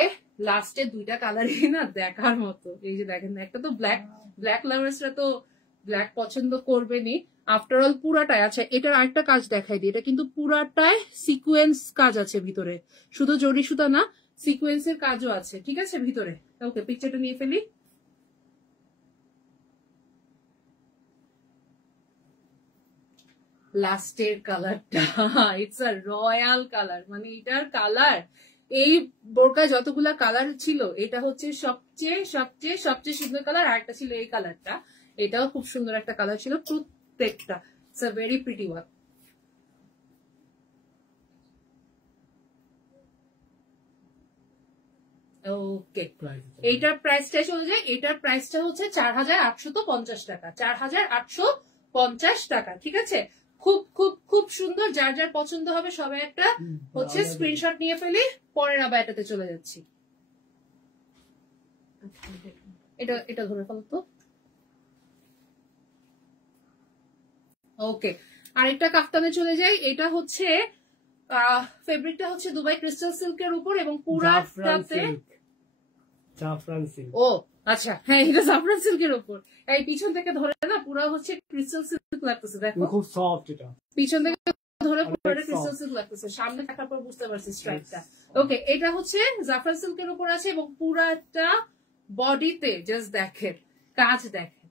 লাস্টে দুইটা কালারই না দেখার মতো। এই যে দেখেন, একটা তো ব্ল্যাক, ব্ল্যাক লাভার্সরা তো ব্ল্যাক পছন্দ করবেনই আফটার অল পুরাটাই। আচ্ছা, এটার আরেকটা কাজ দেখাই দিই, এটা কিন্তু পুরাটাই সিকোয়েন্স কাজ আছে ভিতরে, শুধু জরি সুতা না, সিকোয়েন্সের কাজও আছে। ঠিক আছে ভিতরে। ওকে, পিকচারটা নিয়ে ফেলি। লাস্টের কালারটা ইটস আ রয়্যাল কালার, মানে এটার কালার, এই বোরকায় যতগুলা কালার ছিল এটা হচ্ছে সবচেয়ে সবচেয়ে সবচেয়ে সুন্দর কালার। আর একটা ছিল এই কালারটা, এটাও খুব সুন্দর একটা কালার ছিল প্রত্যেকটা। It's a very pretty one. Okay, এইটার প্রাইসটা চলে যায়, এটার প্রাইসটা হচ্ছে 4850 টাকা, 4850 টাকা। ঠিক আছে, খুব খুব খুব সুন্দর। যার যার পছন্দ হবে সবাই একটা হচ্ছে স্ক্রিনশট নিয়ে ফেলি। পরের আবার এটাতে চলে যাচ্ছি। এটা এটা ধরে ফেলো তো। ওকে, আরেকটা কাফতানে চলে যাই। এটা হচ্ছে ফেব্রিকটা হচ্ছে দুবাই ক্রিস্টাল সিল্কের উপর এবং পুরাটাতে জাফরান সিল্ক। ও আচ্ছা, হ্যাঁ এটা জাফরান সিল্কের উপর। এই পিছন থেকে ধরে না পুরো হচ্ছে ক্রিস্টাল সিল্ক লাগতেছে। দেখো খুব সফট, এটা পিছন থেকে ধরে পুরো ক্রিস্টাল সিল্ক লাগতেছে, সামনে দেখার পর বুঝতে পারছি স্ট্রাইকটা। ওকে, এটা হচ্ছে জাফরান সিল্কের উপর আছে এবং পুরাটা বডিতে জাস্ট দেখেন কাজ, দেখেন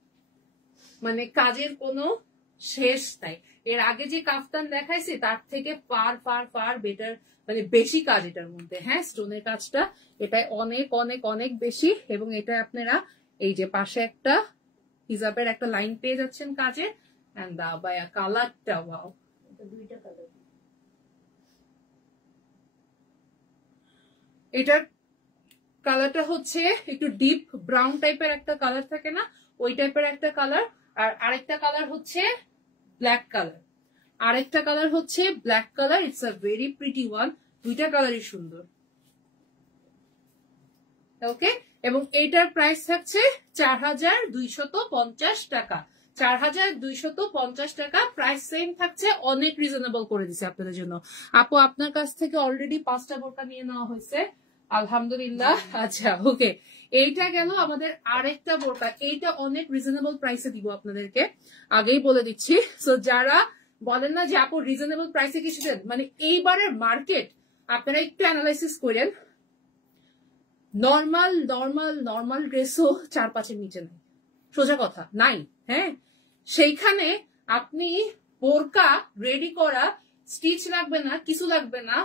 মানে কাজের কোনো শেষ নাই। এর আগে যে কাফতান দেখাইছি তার থেকে পার পার পার বেটার, মানে বেশি কাজ এটার মধ্যে। হ্যাঁ, স্টোনের কাজটা এটাই অনেক অনেক অনেক বেশি। এবং এটা আপনারা এই যে পাশে একটা হিজাবের একটা লাইন পেয়ে যাচ্ছেন কাজে। এন্ড দা বায়া কালারটা ওয়াও, দুইটা কালার। এটার কালারটা হচ্ছে একটু ডিপ ব্রাউন টাইপের একটা কালার থাকে না, ওই টাইপের একটা কালার। আর আরেকটা কালার হচ্ছে ব্ল্যাক কালার, আরেকটা কালার হচ্ছে black colour. It's a very pretty one, দুইটা কালারই সুন্দর। ওকে, এবং এইটার প্রাইস থাকছে 4250 টাকা, 4250 টাকা। প্রাইস সেম থাকছে, অনেক রিজনেবল করে দিছে আপনাদের জন্য। আপু আপনার কাছ থেকে অলরেডি 5টা বোরকা নিয়ে নেওয়া হয়েছে, আলহামদুলিল্লাহ। আচ্ছা ওকে, এইটা গেল আমাদের আরেকটা বোরকা। এইটা অনেক রিজনেবল প্রাইসে দিব আপনাদেরকে, আগেই বলে দিচ্ছি। সো যারা বলেন না যে আপু রিজনেবল প্রাইসে কিছু দেন, মানে এইবারের মার্কেট আপনারা একটু অ্যানালাইসিস করেন। নর্মাল নর্মাল নর্মাল ড্রেসও 4-5-এর নিচে নাই, সোজা কথা নাই। হ্যাঁ, সেইখানে আপনি বোরকা রেডি করা, স্টিচ লাগবে না, কিছু লাগবে না,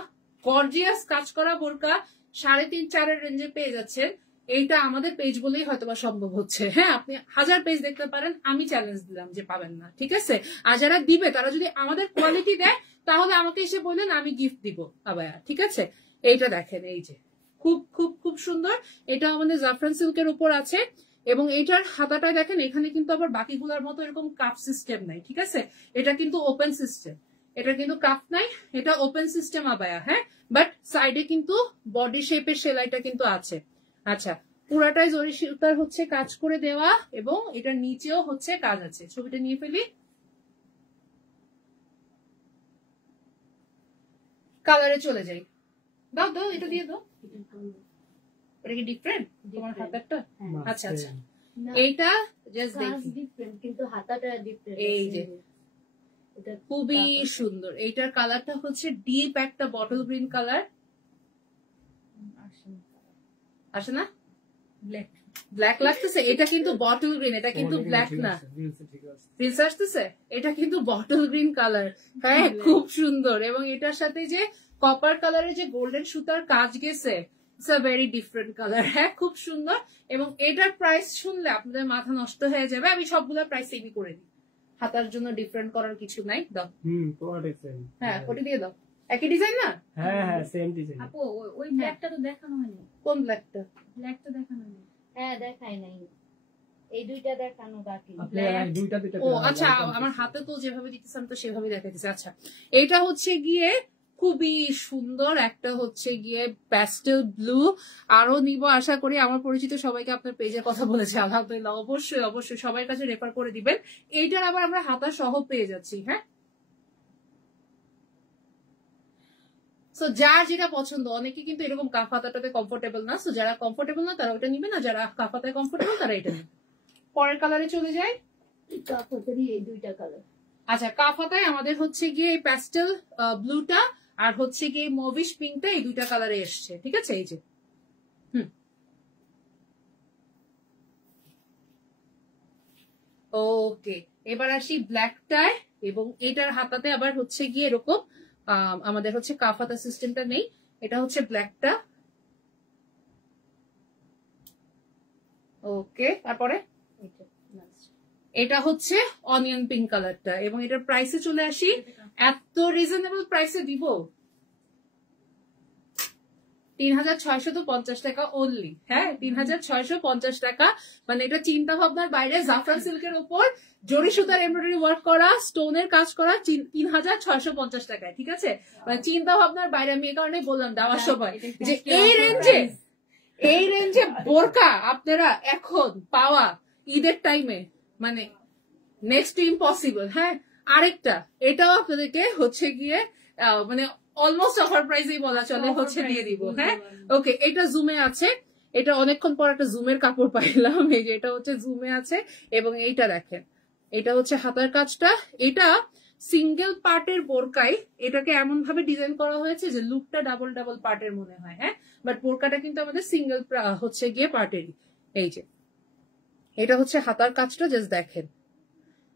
গর্জিয়াস কাজ করা বোরকা 3.5-4 রেঞ্জে পেয়ে যাচ্ছেন। এইটা আমাদের পেজ বলেই হয়তোবা সম্ভব হচ্ছে। হ্যাঁ, আপনি 1000 পেজ দেখতে পারেন, আমি চ্যালেঞ্জ দিলাম যে পাবেন না। ঠিক আছে, আর যারা দিবে তারা যদি আমাদের কোয়ালিটি দেয় তাহলে আমাকে এসে বললেন, আমি গিফট দিব আবায়া। ঠিক আছে, এইটা দেখেন, এই যে খুব খুব খুব সুন্দর। এটা আমাদের জাফরান সিল্কের উপর আছে এবং এইটার হাতাটায় দেখেন, এখানে কিন্তু আবার বাকিগুলোর মতো এরকম কাপ সিস্টেম নাই। ঠিক আছে, এটা কিন্তু ওপেন সিস্টেম, এটা কিন্তু কাপ নাই, এটা ওপেন সিস্টেম আবায়া। হ্যাঁ, বাট সাইডে কিন্তু বডি শেপের সেলাইটা কিন্তু আছে। আচ্ছা, পুরাটাই জরি সুতার হচ্ছে কাজ করে দেওয়া এবং এটার নিচেও হচ্ছে কাজ আছে। ছবিটা নিয়ে ফেলি। কালারে চলে যাই, দাও দাও, এটা দিয়ে দাও। এটা কি ডিফারেন্ট তোমার হাতারটা? আচ্ছা আচ্ছা, এইটা জাস্ট ডিফারেন্ট কিন্তু হাতাটা ডিফারেন্ট। এই যে এটা খুবই সুন্দর। এইটার কালারটা হচ্ছে ডিপ একটা বটল গ্রিন কালার, আসে না? ব্ল্যাক ব্ল্যাক লাগতেছে, এটা কিন্তু বটল গ্রিন, এটা কিন্তু ব্ল্যাক না। রিলস আসতেছে, এটা কিন্তু বটল গ্রিন কালার। হ্যাঁ, খুব সুন্দর। এবং এটার সাথে যে কপার কালারের যে গোল্ডেন সুতার কাজ গেছে, it's a very different colour. হ্যাঁ, খুব সুন্দর। এবং এটার প্রাইস শুনলে আপনাদের মাথা নষ্ট হয়ে যাবে। আমি সবগুলোর প্রাইস সেমই করে দিই, হাতার জন্য ডিফারেন্ট করার কিছু নাই। দাও। হ্যাঁ, ওটি দিয়ে দাও। একই ডিজাইন না? হ্যাঁ হ্যাঁ, সেম ডিজাইন। আপু ওই ব্ল্যাকটা তো দেখানো হয়নি। কোন ব্ল্যাকটা? ব্ল্যাকটা দেখানো হয়নি। হ্যাঁ, দেখাই নাই। এই দুইটা দেখানো বাকি। দুইটা ও আচ্ছা, আমার হাতে তো যেভাবে দিতেছে আমি তো সেভাবে দেখাইতেছি। আচ্ছা, এটা হচ্ছে গিয়ে খুবই সুন্দর একটা হচ্ছে গিয়ে প্যাস্টেল ব্লু। আরো নিব আশা করি। আমার পরিচিত সবাইকে আপনার পেজের কথা বলেছে, আলহামদুলিল্লাহ। অবশ্যই অবশ্যই সবার কাছে রেফার করে দিবেন। এইটার আবার আমরা হাতা সহ পেয়ে যাচ্ছি। হ্যাঁ, সো যার যেটা পছন্দ। অনেকে কিন্তু এরকম কাফ হাতাটাতে কমফোর্টেবল না, সো যারা কমফোর্টেবল না তারা ওটা নিবে না, যারা কাফ হাতায় কমফোর্টেবল তারা এটা নেবে। পরের কালারে চলে যায়। কাপড়েরই এই দুইটা কালার। আচ্ছা, কাফ হাতায় আমাদের হচ্ছে গিয়ে এই প্যাস্টেল ব্লুটা আর হচ্ছে গিয়ে মভিশ পিঙ্কটা, এই দুইটা কালারে এসছে। ঠিক আছে, এই যে ওকে। এবার আসি ব্ল্যাকটায়। এবং এটার হাতাতে আবার হচ্ছে গিয়ে এরকম আমাদের হচ্ছে কাফ হাতা সিস্টেমটা নেই। এটা হচ্ছে ব্ল্যাকটা। ওকে, তারপরে এটা হচ্ছে অনিয়ন পিঙ্ক কালারটা। এবং এটার প্রাইসে চলে আসি। এত রিজনেবল প্রাইসে দিব 3650 টাকা অনলি। হ্যাঁ, 3650 টাকা। মানে এটা চিন্তা ভাবনার বাইরে। জাফরান সিল্কের উপর জরি সুতার এমব্রয়ডারি ওয়ার্ক করা, স্টোনের কাজ করা, 3650 টাকায়। ঠিক আছে, মানে চিন্তা ভাবনার বাইরে। আমি এই কারণে বললাম দেওয়ার সময় যে এই রেঞ্জে বোরকা আপনারা এখন পাওয়া ঈদের টাইমে মানে নেক্সট টু ইম্পসিবল। হ্যাঁ, আরেকটা এটাও আপনাদেরকে হচ্ছে গিয়ে মানে অলমোস্ট অফার প্রাইসেই বলা চলে হচ্ছে দিয়ে দিব। হ্যাঁ, ওকে। এটা জুমে আছে। এটা অনেকক্ষণ পর একটা জুমের কাপড় পাইলাম। এই যে এটা হচ্ছে জুমে আছে। এবং এইটা দেখেন, এটা হচ্ছে হাতার কাজটা। এটা সিঙ্গেল পার্টের বোরকাই এটাকে এমন ভাবে ডিজাইন করা হয়েছে যে লুকটা ডাবল ডাবল পার্টের মনে হয়। হ্যাঁ, বাট বোরকাটা কিন্তু আমাদের সিঙ্গেল হচ্ছে গিয়ে পার্টেরই। এই যে এটা হচ্ছে হাতার কাজটা, জাস্ট দেখেন।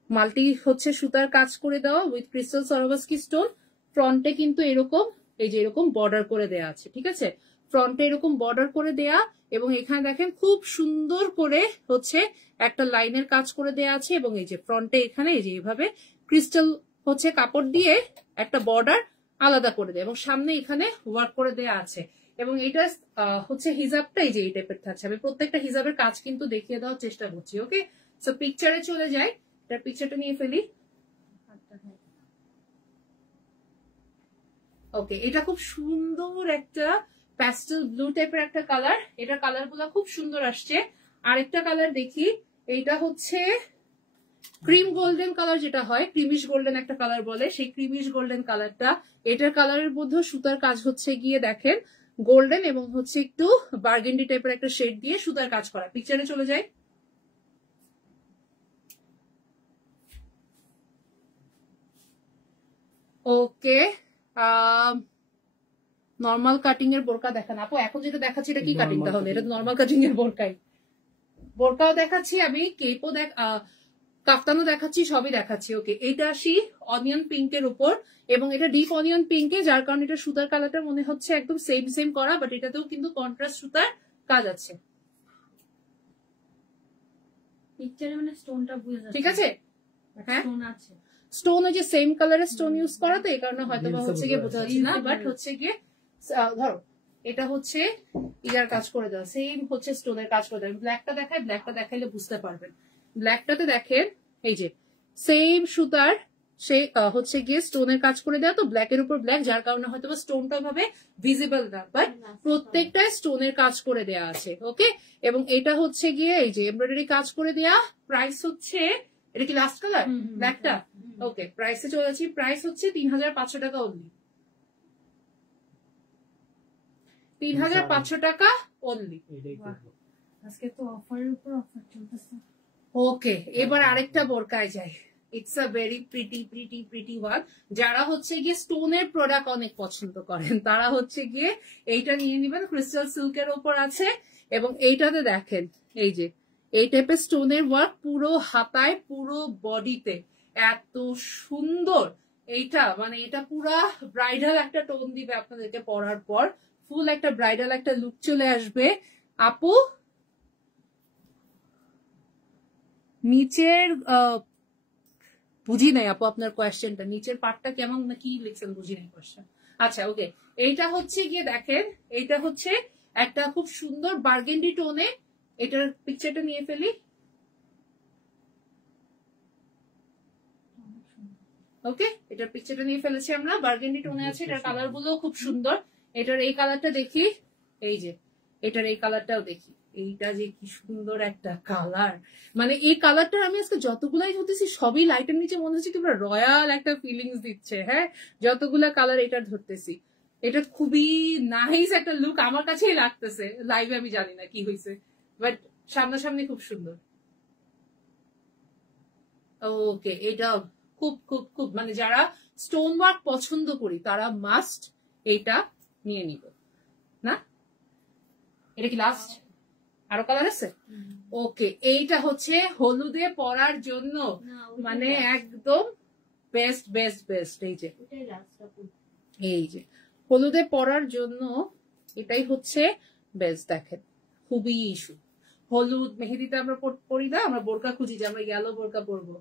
মাল্টি হচ্ছে সুতার কাজ করে দেওয়া উইথ ক্রিস্টাল সরোভাস্কি স্টোন। ফ্রন্টে কিন্তু এরকম এই যে এরকম বর্ডার করে দেয়া আছে। ঠিক আছে, ফ্রন্টে এরকম বর্ডার করে দেয়া। এবং এখানে দেখেন খুব সুন্দর করে হচ্ছে একটা লাইনের কাজ করে দেয়া আছে। এবং এই যে ফ্রন্টে এখানে এই যে এইভাবে ক্রিস্টাল হচ্ছে কাপড় দিয়ে একটা বর্ডার আলাদা করে দেয়। এবং সামনে এখানে ওয়ার্ক করে দেয়া আছে। এবং এটা হচ্ছে হিজাবটা এই যে এই টাইপের থাকছে। আমি প্রত্যেকটা হিজাবের কাজ কিন্তু দেখিয়ে দেওয়ার চেষ্টা করছি। ওকে, সো পিকচারে চলে যাই। এটার পিকচারটা নিয়ে ফেলি। ওকে, এটা খুব সুন্দর একটা প্যাস্টেল ব্লু টাইপের একটা কালার। এটা কালার গুলা খুব সুন্দর আসছে। আরেকটা কালার দেখি, এইটা হচ্ছে ক্রিম গোল্ডেন কালার, যেটা হয় ক্রিমিশ গোল্ডেন একটা কালার বলে, সেই ক্রিমিশ গোল্ডেন কালারটা। এটার কালারের মধ্যে সুতার কাজ হচ্ছে গিয়ে দেখেন গোল্ডেন এবং হচ্ছে একটু বার্গেন্ডি টাইপের একটা শেড দিয়ে সুতার কাজ করা। পিকচারে চলে যায়। ওকে, নর্মাল কাটিং এর বোরকা দেখান আপু। এখন যেটা দেখাচ্ছি এটা কি কাটিং? তাহলে এটা নর্মাল কাটিং এর বোরকাই। বোরকাও দেখাচ্ছি আমি, কেপও কাফতানও দেখাচ্ছি, সবই দেখাচ্ছি। ওকে, এটা আসি অনিয়ন পিঙ্কের উপর। এবং এটা ডিপ অনিয়ন পিঙ্কে, যার কারণে এটা সুতার কালারটা মনে হচ্ছে একদম সেম সেম করা, বাট এটাতেও কিন্তু কন্ট্রাস্ট সুতার কাজ আছে। পিকচারে মানে স্টোনটা বুঝা যাচ্ছে। ঠিক আছে, হ্যাঁ স্টোন আছে। স্টোন ওই যে সেম কালারের স্টোন ইউজ করা, তো এই কারণে হয়তো বা হচ্ছে গিয়ে বোঝা যাচ্ছে না। বাট হচ্ছে গিয়ে ধরো এটা হচ্ছে ইয়ার কাজ করে দেওয়া, সেম হচ্ছে স্টোনের কাজ করে দেওয়া। ব্ল্যাকটা দেখায়, ব্ল্যাকটা দেখাইলে বুঝতে পারবেন। ব্ল্যাকটাতে দেখেন এই যে সেম সুতার সে হচ্ছে গিয়ে স্টোনের কাজ করে দেওয়া, তো ব্ল্যাকের উপর ব্ল্যাক, যার কারণে হয়তো বা স্টোনটা ভাবে ভিজিবল না, বাট প্রত্যেকটা স্টোনের কাজ করে দেওয়া আছে। ওকে, এবং এটা হচ্ছে গিয়ে এই যে এমব্রয়ডারি কাজ করে দেওয়া। প্রাইস হচ্ছে, এটা কি লাস্ট কালার ব্ল্যাকটা? ওকে, প্রাইসে চলে যাচ্ছি। প্রাইস হচ্ছে 3500 টাকা অনলি। 3500 টাকা অনলি। আজকে তো অফারের উপর অফার চলতেছে। ওকে, এবার আরেকটা বোরকায় যাই। It's a very pretty pretty pretty one. যারা হচ্ছে গিয়ে স্টোনের প্রোডাক্ট অনেক পছন্দ করেন তারা হচ্ছে গিয়ে এইটা নিয়ে নিবেন। ক্রিস্টাল সিল্কের ওপর আছে। এবং এইটাতে দেখেন এই যে এই টাইপের স্টোনের ওয়ার্ক পুরো হাতায় পুরো বডিতে, এত সুন্দর। এইটা মানে এটা পুরা ব্রাইডাল একটা টোন দিবে আপনাদেরকে পরার পর। ফুল একটা ব্রাইডাল একটা লুক চলে আসবে। আপু নিচের বুঝি নাই আপু আপনার কোয়েশ্চেনটা, নিচের পার্টটা কেমন না কি লিখছেন বুঝি নাই কোয়েশ্চেন। আচ্ছা ওকে, এইটা হচ্ছে গিয়ে দেখেন, এইটা হচ্ছে একটা খুব সুন্দর বার্গেন্ডি টোনে, এটার পিকচারটা নিয়ে ফেলি। ওকে, এটার পিকচারটা নিয়ে ফেলেছি আমরা, বার্গেন্ডি টোনে আছে, এটার কালার গুলো খুব সুন্দর। এটার এই কালারটা দেখি, এই যে এটার এই কালারটাও দেখি, এইটা যে কি সুন্দর একটা কালার, মানে এই কালারটা আমি আজকে যতগুলাই ধরতেছি সবই লাইটের নিচে মনে হচ্ছে কি রয়্যাল একটা ফিলিংস দিচ্ছে। হ্যাঁ, যতগুলা কালার এটা ধরতেছি, এটা খুবই নাইস একটা লুক আমার কাছেই লাগতেছে। লাইভে আমি জানি না কি হয়েছে, বাট সামনাসামনি খুব সুন্দর। ওকে, এটা খুব খুব খুব মানে যারা স্টোন ওয়ার্ক পছন্দ করি তারা মাস্ট এইটা নিয়ে নিব না। এটা কি লাস্ট, আরো কালার আছে? ওকে, এইটা হচ্ছে হলুদে পরার জন্য মানে একদম বেস্ট বেস্ট বেস্ট। এই যে হলুদে পরার জন্য এটাই হচ্ছে বেস্ট। দেখেন খুবই ইস্যু, হলুদ মেহেদিতে আমরা পরি না, আমরা বোরকা খুঁজি যে আমরা ইয়েলো বোরকা পরবো।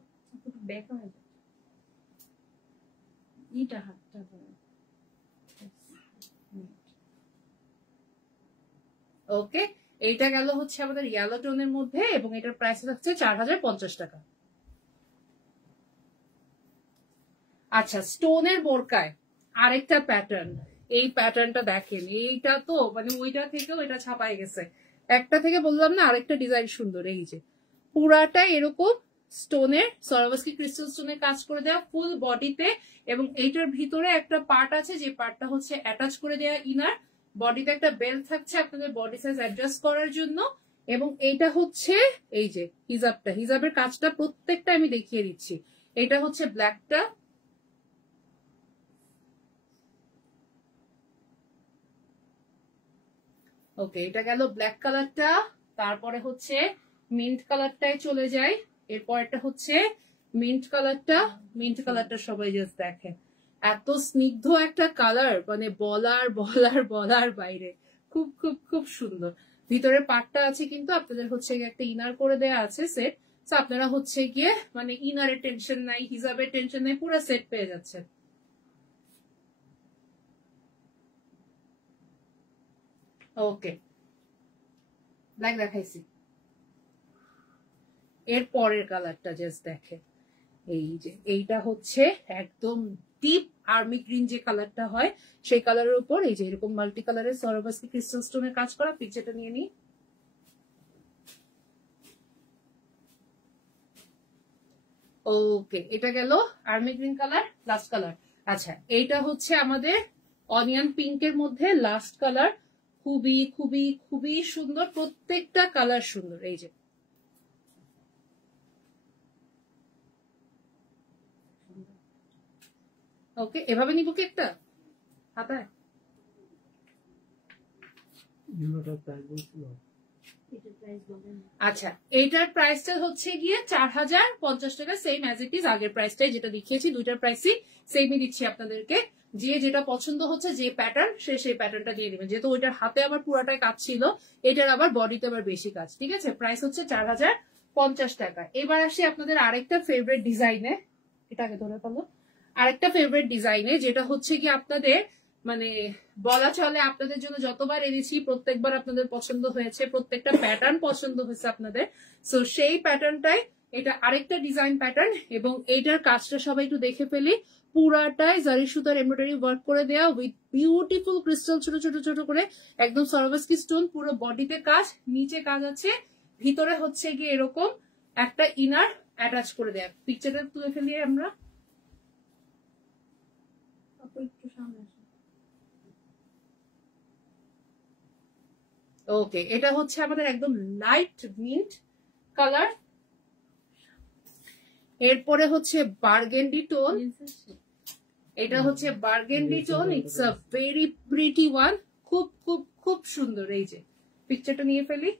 ওকে, এইটা গেল হচ্ছে আমাদের ইয়েলো টোনের মধ্যে এবং এটার প্রাইস হচ্ছে 4050 টাকা। আচ্ছা, স্টোনের বোরকায় আরেকটা প্যাটার্ন, এই প্যাটার্নটা দেখেন, এইটা তো মানে ওইটা থেকেও এটা ছাপাই গেছে। একটা থেকে বললাম না আরেকটা ডিজাইন সুন্দর। এই যে পুরাটা এরকম স্টোনের সরোভাস্কি ক্রিস্টাল স্টোনের কাজ করে দেওয়া ফুল বডিতে, এবং এইটার ভিতরে একটা পার্ট আছে যে পার্টটা হচ্ছে অ্যাটাচ করে দেওয়া ইনার, বডিতে একটা বেল্ট থাকছে আপনাদের বডি সাইজ অ্যাডজাস্ট করার জন্য, এবং এইটা হচ্ছে এই যে হিজাবটা, হিজাবের কাজটা প্রত্যেকটা আমি দেখিয়ে দিচ্ছি। এটা হচ্ছে ব্ল্যাকটা, ওকে এটা গেল ব্ল্যাক কালারটা, তারপরে হচ্ছে মিন্ট কালারটায় চলে যায়, এরপরটা হচ্ছে মিন্ট কালারটা। মিন্ট কালারটা সবাই জাস্ট দেখেন, এত স্নিগ্ধ একটা কালার, মানে বলার বলার বলার বাইরে, খুব খুব খুব সুন্দর। ভিতরে পাটটা আছে কিন্তু আপনাদের হচ্ছে একটা ইনার করে দেয়া আছে সেট, আপনারা হচ্ছে গিয়ে মানে ইনারের টেনশন নাই, হিজাবের টেনশন নাই, পুরো সেট পেয়ে যাচ্ছেন। ওকে, ব্ল্যাক দেখাইছি, এর পরের কালারটা জাস্ট দেখে, এই যে এইটা হচ্ছে একদম ডিপ আর্মি গ্রিন যে কালারটা হয় সেই কালারের উপর এই যে এরকম মাল্টি কালারের সরোভাস্কি ক্রিস্টাল স্টোনের কাজ করা। পিকচারটা নিয়ে নিই। ওকে, এটা গেল army green colour, last colour. আচ্ছা, এইটা হচ্ছে আমাদের অনিয়ন পিঙ্কের মধ্যে লাস্ট কালার, খুবই খুবই খুবই সুন্দর, প্রত্যেকটা কালার সুন্দর। এই যে ওকে, এভাবে নিব কি একটা হাতায়? আচ্ছা, এইটার প্রাইসটা হচ্ছে গিয়ে 4050 টাকা, সেম অ্যাজ ইট ইজ আগের প্রাইসটাই যেটা দেখিয়েছি, দুইটার প্রাইসই সেমই দিচ্ছি আপনাদেরকে। যে যেটা পছন্দ হচ্ছে যে প্যাটার্ন সে সেই প্যাটার্নটা দিয়ে দিবেন, যেহেতু ওইটার হাতে আবার পুরাটাই কাজ ছিল, এটার আবার বডিতে আবার বেশি কাজ। ঠিক আছে, প্রাইস হচ্ছে 4050 টাকা। এবার আসি আপনাদের আরেকটা ফেভারিট ডিজাইনে, এটাকে ধরে ফেলো, আরেকটা ফেভারিট ডিজাইনে যেটা হচ্ছে কি আপনাদের মানে বলা চলে আপনাদের জন্য যতবার এনেছি প্রত্যেকবার আপনাদের পছন্দ হয়েছে, প্রত্যেকটা প্যাটার্ন পছন্দ হয়েছে আপনাদের। সো সেই প্যাটার্নটাই এটা আরেকটা ডিজাইন প্যাটার্ন, এবং এইটার কাজটা সবাই একটু দেখে ফেলি। পুরাটাই জারি সুতার এমব্রয়ডারি ওয়ার্ক করে দেওয়া উইথ বিউটিফুল ক্রিস্টাল ছোট ছোট ছোট করে, একদম সরোভাস্কি স্টোন, পুরো বডিতে কাজ, নিচে কাজ আছে, ভিতরে হচ্ছে গিয়ে এরকম একটা ইনার অ্যাটাচ করে দেয়া। পিকচারটা তুলে ফেলি আমরা, একটু সামনে। ওকে, এটা হচ্ছে আমাদের একদম লাইট মিন্ট কালার, এরপরে হচ্ছে বার্গেন্ডি টোন, এটা হচ্ছে burgundy tone, it's a very pretty one, খুব খুব খুব সুন্দর। এই যে পিকচারটা নিয়ে ফেলি,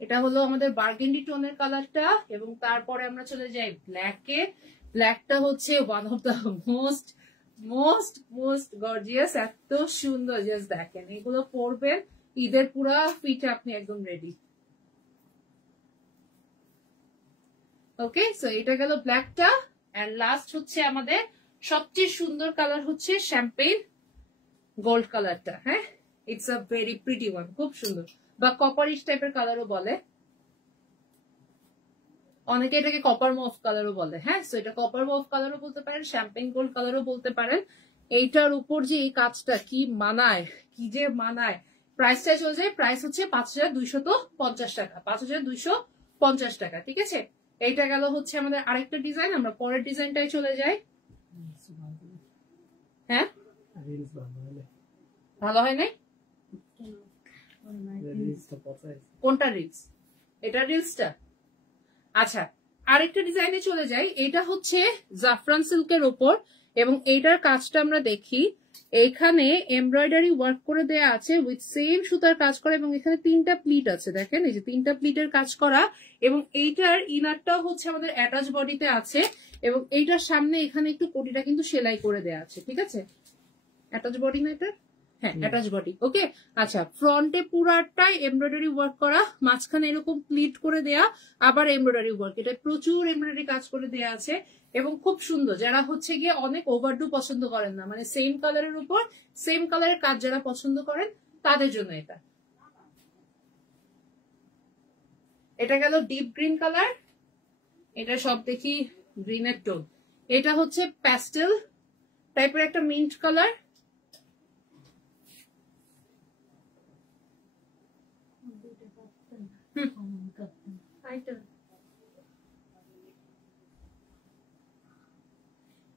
এটা হলো আমাদের বার্গেন্ডি টোনের কালারটা, এবং তারপরে আমরা চলে যাই ব্ল্যাকে। ব্ল্যাকটা হচ্ছে one of the most most most gorgeous, এত সুন্দর। জাস্ট দেখেন, এগুলো পরবেন ঈদের পুরা ফিটে আপনি একদম রেডি। ওকে, সো এটা গেল ব্ল্যাকটা। এন্ড লাস্ট হচ্ছে আমাদের সবচেয়ে সুন্দর কালার হচ্ছে শ্যাম্পেন গোল্ড কালারটা। হ্যাঁ, it's a very pretty one, খুব সুন্দর, বা কপারিশ টাইপের কালারও বলে, অনেকে এটাকে কপার মফ কালারও বলে। হ্যাঁ, সো এটা কপার মফ কালারও বলতে পারেন, শ্যাম্পেন গোল্ড কালারও বলতে পারেন। এইটার উপর যে এই কাজটা কি মানায়, কি যে মানায়। প্রাইসটা চলে যায়, প্রাইস হচ্ছে 5250 টাকা, 5250 টাকা। ঠিক আছে, এইটা গেল হচ্ছে আমাদের আরেকটা ডিজাইন। আমরা পরের ডিজাইনটাই চলে যাই। হ্যাঁ, ভালো হয় নাই? কোনটা রিলস? এটা রিলসটা। আচ্ছা, আরেকটা ডিজাইনে চলে যাই। এটা হচ্ছে জাফরান সিল্কের উপর, এবং এইটার কাজটা আমরা দেখি। এখানে এমব্রয়ডারি ওয়ার্ক করে দেয়া আছে উইথ সেম সুতার কাজ করা, এবং এখানে 3টা প্লিট আছে। দেখেন, এই যে 3টা প্লিটের কাজ করা, এবং এইটার ইনারটাও হচ্ছে আমাদের অ্যাটাচ বডিতে আছে, এবং এইটার সামনে এখানে একটু কোটিটা কিন্তু সেলাই করে দেয়া আছে। ঠিক আছে, অ্যাটাচ বডি না এটা? হ্যাঁ, অ্যাটাচ বডি। ওকে, আচ্ছা, ফ্রন্টে পুরাটাই এমব্রয়ডারি ওয়ার্ক করা, মাঝখানে এরকম প্লিট করে দেয়া, আবার এমব্রয়ডারি ওয়ার্ক, এটা প্রচুর এমব্রয়ডারি কাজ করে দেয়া আছে, এবং খুব সুন্দর। যারা হচ্ছে গিয়ে অনেক ওভারডু পছন্দ করেন না, মানে সেম কালারের উপর সেম কালারের কাজ যারা পছন্দ করেন, তাদের জন্য এটা। এটা গেল ডিপ গ্রিন কালার, এটা সব দেখি গ্রিনের টোন। এটা হচ্ছে প্যাস্টেল টাইপের একটা মিন্ট কালার।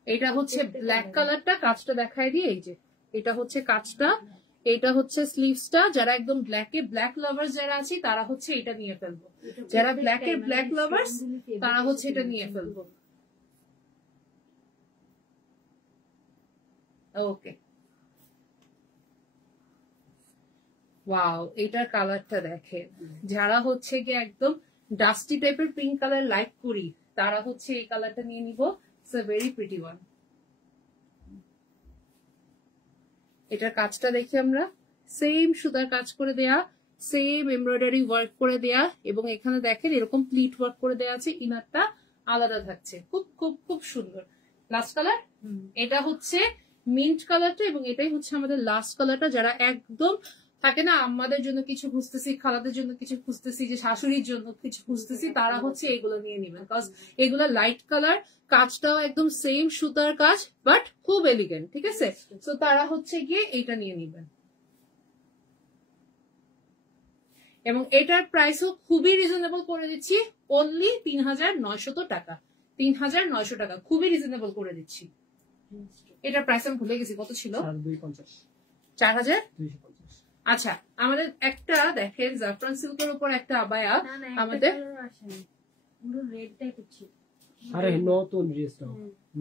এটা হচ্ছে ব্ল্যাক কালারটা, কাজটা দেখাই দিয়ে। এই যে এটা হচ্ছে কাজটা, এটা হচ্ছে স্লিভসটা। যারা একদম ব্ল্যাকে ব্ল্যাক লাভার্স যারা আছে, তারা হচ্ছে এটা নিয়ে ফেলবো। যারা ব্ল্যাকের ব্ল্যাক লাভার্স, তারা হচ্ছে এটা নিয়ে ফেলবো। ওকে, ওয়াও, এটার কালারটা দেখেন। যারা হচ্ছে গিয়ে একদম ডাস্টি টাইপের পিঙ্ক কালার লাইক করি, তারা হচ্ছে এই কালারটা নিয়ে নিব। It's a very pretty one. এটার কাজটা দেখি আমরা, সেম সুতার কাজ করে দেয়া, সেম এমব্রয়ডারি ওয়ার্ক করে দেয়া, এবং এখানে দেখেন এরকম প্লিট ওয়ার্ক করে দেয়া আছে, ইনারটা আলাদা থাকছে। খুব খুব খুব সুন্দর। লাস্ট কালার, এটা হচ্ছে মিন্ট কালারটা, এবং এটাই হচ্ছে আমাদের লাস্ট কালারটা। যারা একদম থাকে না, আমাদের জন্য কিছু খুঁজতেছি, খালাদের জন্য কিছু খুঁজতেছি, যে শাশুড়ির জন্য কিছু খুঁজতেছি, তারা হচ্ছে এগুলো নিয়ে নেবেন। বিকজ এগুলো লাইট কালার, কাজটাও একদম সেম সুতার কাজ, বাট খুব এলিগেন্ট। ঠিক আছে, তো তারা হচ্ছে গিয়ে এইটা নিয়ে নেবেন। এবং এটার প্রাইসও খুবই রিজনেবল করে দিচ্ছি, অনলি 3900 টাকা। 3900 টাকা, খুবই রিজনেবল করে দিচ্ছি। এটার প্রাইস আমি ভুলে গেছি, কত ছিল? 4250। আচ্ছা, আমাদের একটা দেখেন জাফরান সিল্কের উপর একটা আবায়া আমাদের রেড টাইপের ছিল। আরে নতুন ড্রেসটা,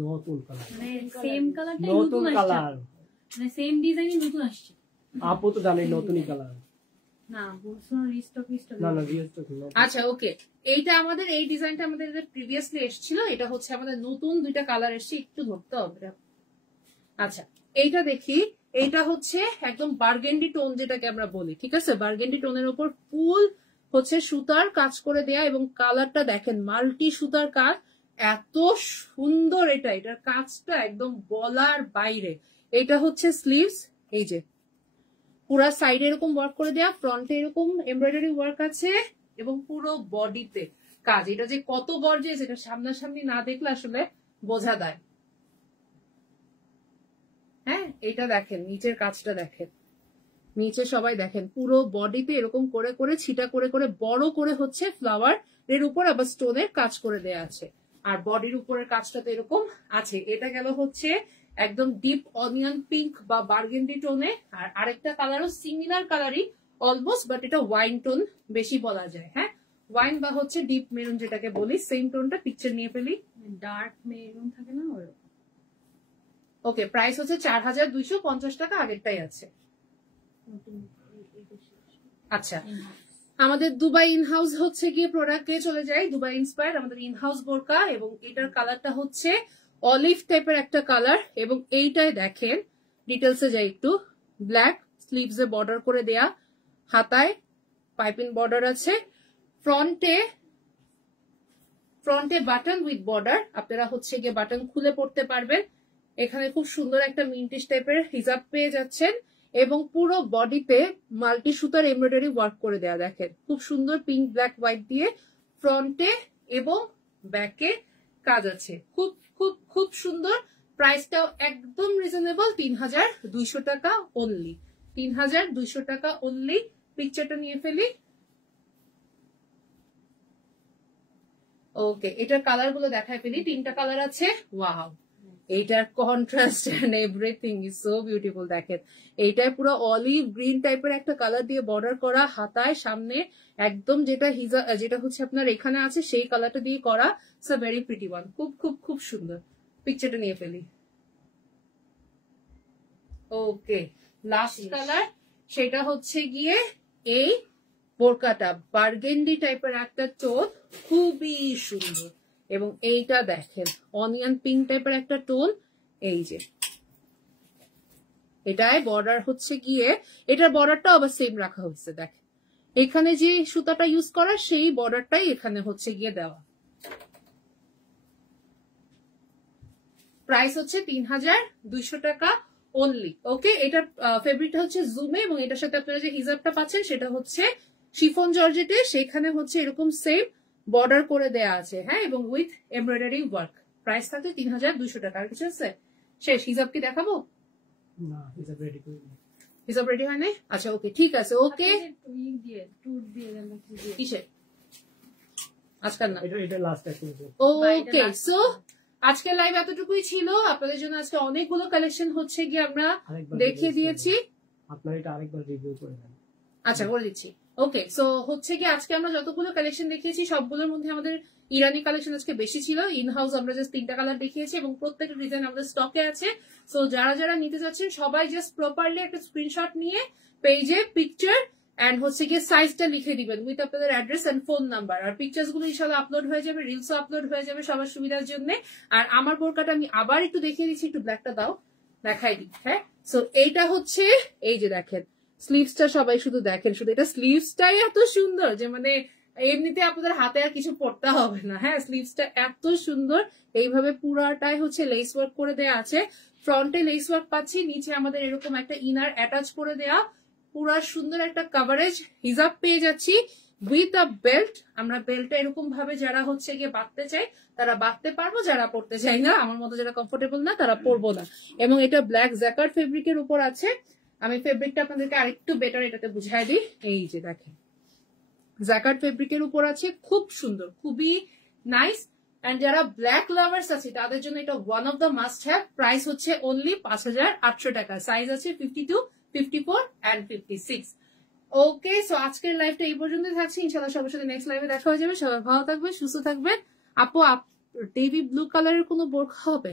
নতুন কালার, মানে সেম কালারটা নতুন কালার, মানে সেম ডিজাইনই নতুন আসছে। আপু তো জানেন নতুনই কালার। না, বলছো রিস্টক না না, রিস্টক না। আচ্ছা, ওকে, এইটা আমাদের এই ডিজাইনটা আমাদের প্রিভিয়াসলি এসেছিল। এটা হচ্ছে আমাদের নতুন দুইটা কালার এসেছে, একটু ধরতে হবে। আচ্ছা, এইটা দেখি। এইটা হচ্ছে একদম বার্গেন্ডি টোন যেটাকে আমরা বলি। ঠিক আছে, বার্গেন্ডি টোনের উপর ফুল হচ্ছে সুতার কাজ করে দেয়া, এবং কালারটা দেখেন মাল্টি সুতার কাজ, এত সুন্দর। এটার কাজটা একদম বলার বাইরে। এটা হচ্ছে স্লিভস, এই যে পুরা সাইডে এরকম ওয়ার্ক করে দেয়া, ফ্রন্টে এরকম এমব্রয়ডারি ওয়ার্ক আছে, এবং পুরো বডিতে কাজ। এটা যে কত গর্জিয়াস, এটা সামনাসামনি না দেখলে আসলে বোঝা দেয়। হ্যাঁ, এটা দেখেন, নিচের কাজটা দেখেন, নিচে সবাই দেখেন পুরো বডিতে এরকম করে করে ছিটা করে করে বড় করে হচ্ছে ফ্লাওয়ার এর উপর আবার স্টোনের কাজ করে দেয়া আছে, আর বডির উপরের কাজটা তো এরকম আছে। এটা গেল হচ্ছে একদম ডিপ অনিয়ন পিঙ্ক বা বার্গেন্ডি টোনে, আর আরেকটা কালারও সিমিলার কালারই অলমোস্ট, বাট এটা ওয়াইন টোন বেশি বলা যায়। হ্যাঁ, ওয়াইন বা হচ্ছে ডিপ মেরুন যেটাকে বলি, সেম টোনটা। পিকচার নিয়ে ফেলি, ডার্ক মেরুন থাকে না ওরকম। ওকে, প্রাইস হচ্ছে 4250 টাকা, আগেরটাই আছে। আচ্ছা, আমাদের দুবাই ইনহাউস হচ্ছে গিয়ে প্রোডাক্টে চলে যায়, দুবাই ইন্সপায়ার্ড আমাদের ইনহাউস বোরকা, এবং এটার কালারটা হচ্ছে অলিভ টাইপের একটা কালার, এবং এইটাই দেখেন ডিটেলসে যাই একটু, ব্ল্যাক স্লিভস এ বর্ডার করে দেয়া, হাতায় পাইপিং বর্ডার আছে, ফ্রন্টে বাটন উইথ বর্ডার, আপনারা হচ্ছে গিয়ে বাটন খুলে পড়তে পারবেন। এখানে খুব সুন্দর একটা মিন্টিশ টাইপের হিজাব পেয়ে যাচ্ছেন, এবং পুরো বডিতে মাল্টি সুতার এমব্রয়ডারি ওয়ার্ক করে দেয়া, দেখেন খুব সুন্দর পিঙ্ক ব্ল্যাক হোয়াইট দিয়ে ফ্রন্টে এবং ব্যাকে কাজ আছে, খুব খুব খুব সুন্দর। প্রাইসটাও একদম রিজনেবল, 3200 টাকা অনলি, 3200 টাকা অনলি। পিকচারটা নিয়ে ফেলি। ওকে, এটার কালার গুলো দেখায় ফেলি, 3টা কালার আছে। ওয়াও, এইটার contrast and everything is so beautiful. দেখেন এইটায় পুরো অলিভ গ্রিন টাইপের একটা কালার দিয়ে বর্ডার করা, হাতায় সামনে একদম যেটা হচ্ছে আপনার এখানে আছে সেই কালারটা দিয়ে করা। It's a very pretty one, খুব খুব খুব সুন্দর। পিকচারটা নিয়ে ফেলি। ওকে, লাস্ট কালার সেটা হচ্ছে গিয়ে এই বোরকাটা, বার্গেন্ডি টাইপের একটা টোন, খুবই সুন্দর। এবং এইটা দেখেন অনিয়ন পিঙ্ক টাইপের একটা টোন, এই যে এটায় বর্ডার হচ্ছে গিয়ে, এটার বর্ডারটা আবার সেম রাখা হয়েছে, দেখেন এখানে যে সুতাটা ইউজ করা সেই বর্ডারটাই এখানে হচ্ছে গিয়ে দেওয়া। প্রাইস হচ্ছে 3200 টাকা অনলি। ওকে, এটার ফেব্রিকটা হচ্ছে জুমে, এবং এটার সাথে আপনারা যে হিজাবটা পাচ্ছেন সেটা হচ্ছে শিফন জর্জেটে, সেখানে হচ্ছে এরকম সেম বর্ডার করে দেয়া আছে, হ্যাঁ, এবং উইথ এমব্রয়ডারি ওয়ার্ক। প্রাইস থাকছে 3200 টাকা। আর কিছু আছে? শেষ? হিজাব কি দেখাবো? না, হিসাব রেডি করি। হিসাব রেডি হয়নি? আচ্ছা, ওকে, ঠিক আছে। ওকে, কিসে আজকাল না, এটা লাস্ট একটা। ওকে, সো আজকের লাইভ এতটুকুই ছিল। আপনাদের জন্য আজকে অনেকগুলো কালেকশন হচ্ছে গিয়ে আমরা দেখিয়ে দিয়েছি। আপনার এটা আরেকবার রিভিউ করে দেন। আচ্ছা, করে দিচ্ছি। ওকে, সো হচ্ছে কি আজকে আমরা যতগুলো কালেকশন দেখিয়েছি সবগুলোর মধ্যে আমাদের ইরানি কালেকশন আজকে বেশি ছিল। ইন হাউস আমরা জাস্ট 3টা কালার দেখিয়েছি, এবং প্রত্যেকটা ডিজাইন আমাদের স্টকে আছে। সো যারা যারা নিতে যাচ্ছেন সবাই জাস্ট প্রপারলি একটা স্ক্রিনশট নিয়ে পেজে পিকচার এন্ড হচ্ছে গিয়ে সাইজটা লিখে দিবেন উইথ আপনাদের অ্যাড্রেস এন্ড ফোন নাম্বার। আর পিকচার্স গুলো ইনশাআল্লাহ আপলোড হয়ে যাবে, রিলসও আপলোড হয়ে যাবে সবার সুবিধার জন্য। আর আমার বোরকাটা আমি আবার একটু দেখিয়ে দিচ্ছি, একটু ব্ল্যাকটা দাও, দেখাই দিই। হ্যাঁ, সো এইটা হচ্ছে, এই যে দেখেন স্লিভসটা, সবাই শুধু দেখেন, শুধু এটা স্লিভসটাই এত সুন্দর যে মানে এমনিতে আপনাদের হাতে আর কিছু পড়তে হবে না। হ্যাঁ, স্লিভসটা এত সুন্দর, এইভাবে পুরাটাই হচ্ছে লেস ওয়ার্ক করে দেয়া আছে। ফ্রন্টে লেস ওয়ার্ক পাচ্ছি, নিচে আমাদের এরকম একটা ইনার অ্যাটাচ করে দেয়া, পুরা সুন্দর একটা কাভারেজ হিজাব পেয়ে যাচ্ছি উইথ আ বেল্ট। আমরা বেল্টটা এরকম ভাবে যারা হচ্ছে গিয়ে বাঁধতে চাই তারা বাঁধতে পারবো, যারা পড়তে চাই না, আমার মতো যারা কমফোর্টেবল না তারা পরবো না। এবং এটা ব্ল্যাক জ্যাকার্ড ফেব্রিকের উপর আছে। আমি ফেব্রিকটা আপনাদেরকে আরেকটু বেটার এটাতে বুঝাই দিই। এই যে দেখেন জ্যাকার্ড ফেব্রিকের উপর আছে, খুব সুন্দর, খুবই নাইস। এন্ড যারা ব্ল্যাক লাভার্স আছে তাদের জন্য এটা one of the must have. Price হচ্ছে অনলি 5800 টাকা। সাইজ আছে 52, 54 এন্ড 56। ওকে, সো আজকের লাইভটা এই পর্যন্ত থাকছে। ইনশাআল্লাহ সবার সাথে নেক্সট লাইভে দেখা হয়ে যাবে। সবাই ভালো থাকবে, সুস্থ থাকবেন। আপু, নেভি ব্লু কালারের কোনো বোরখা হবে?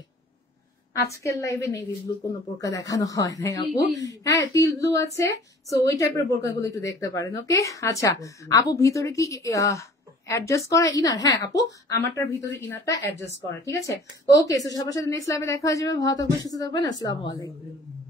আজকের লাইভে নেভি ব্লু কোনো বোরকা দেখানো হয় নাই আপু। হ্যাঁ, টিল ব্লু আছে, সো ওই টাইপের বোরকাগুলো একটু দেখতে পারেন। ওকে, আচ্ছা আপু, ভিতরে কি অ্যাডজাস্ট করা ইনার? হ্যাঁ আপু, আমারটার ভিতরে ইনারটা অ্যাডজাস্ট করা, ঠিক আছে। ওকে, সো সবার সাথে নেক্সট লাইভে দেখা হয়ে যাবে। ভালো থাকবেন, সুস্থ থাকবেন। আসসালামু আলাইকুম।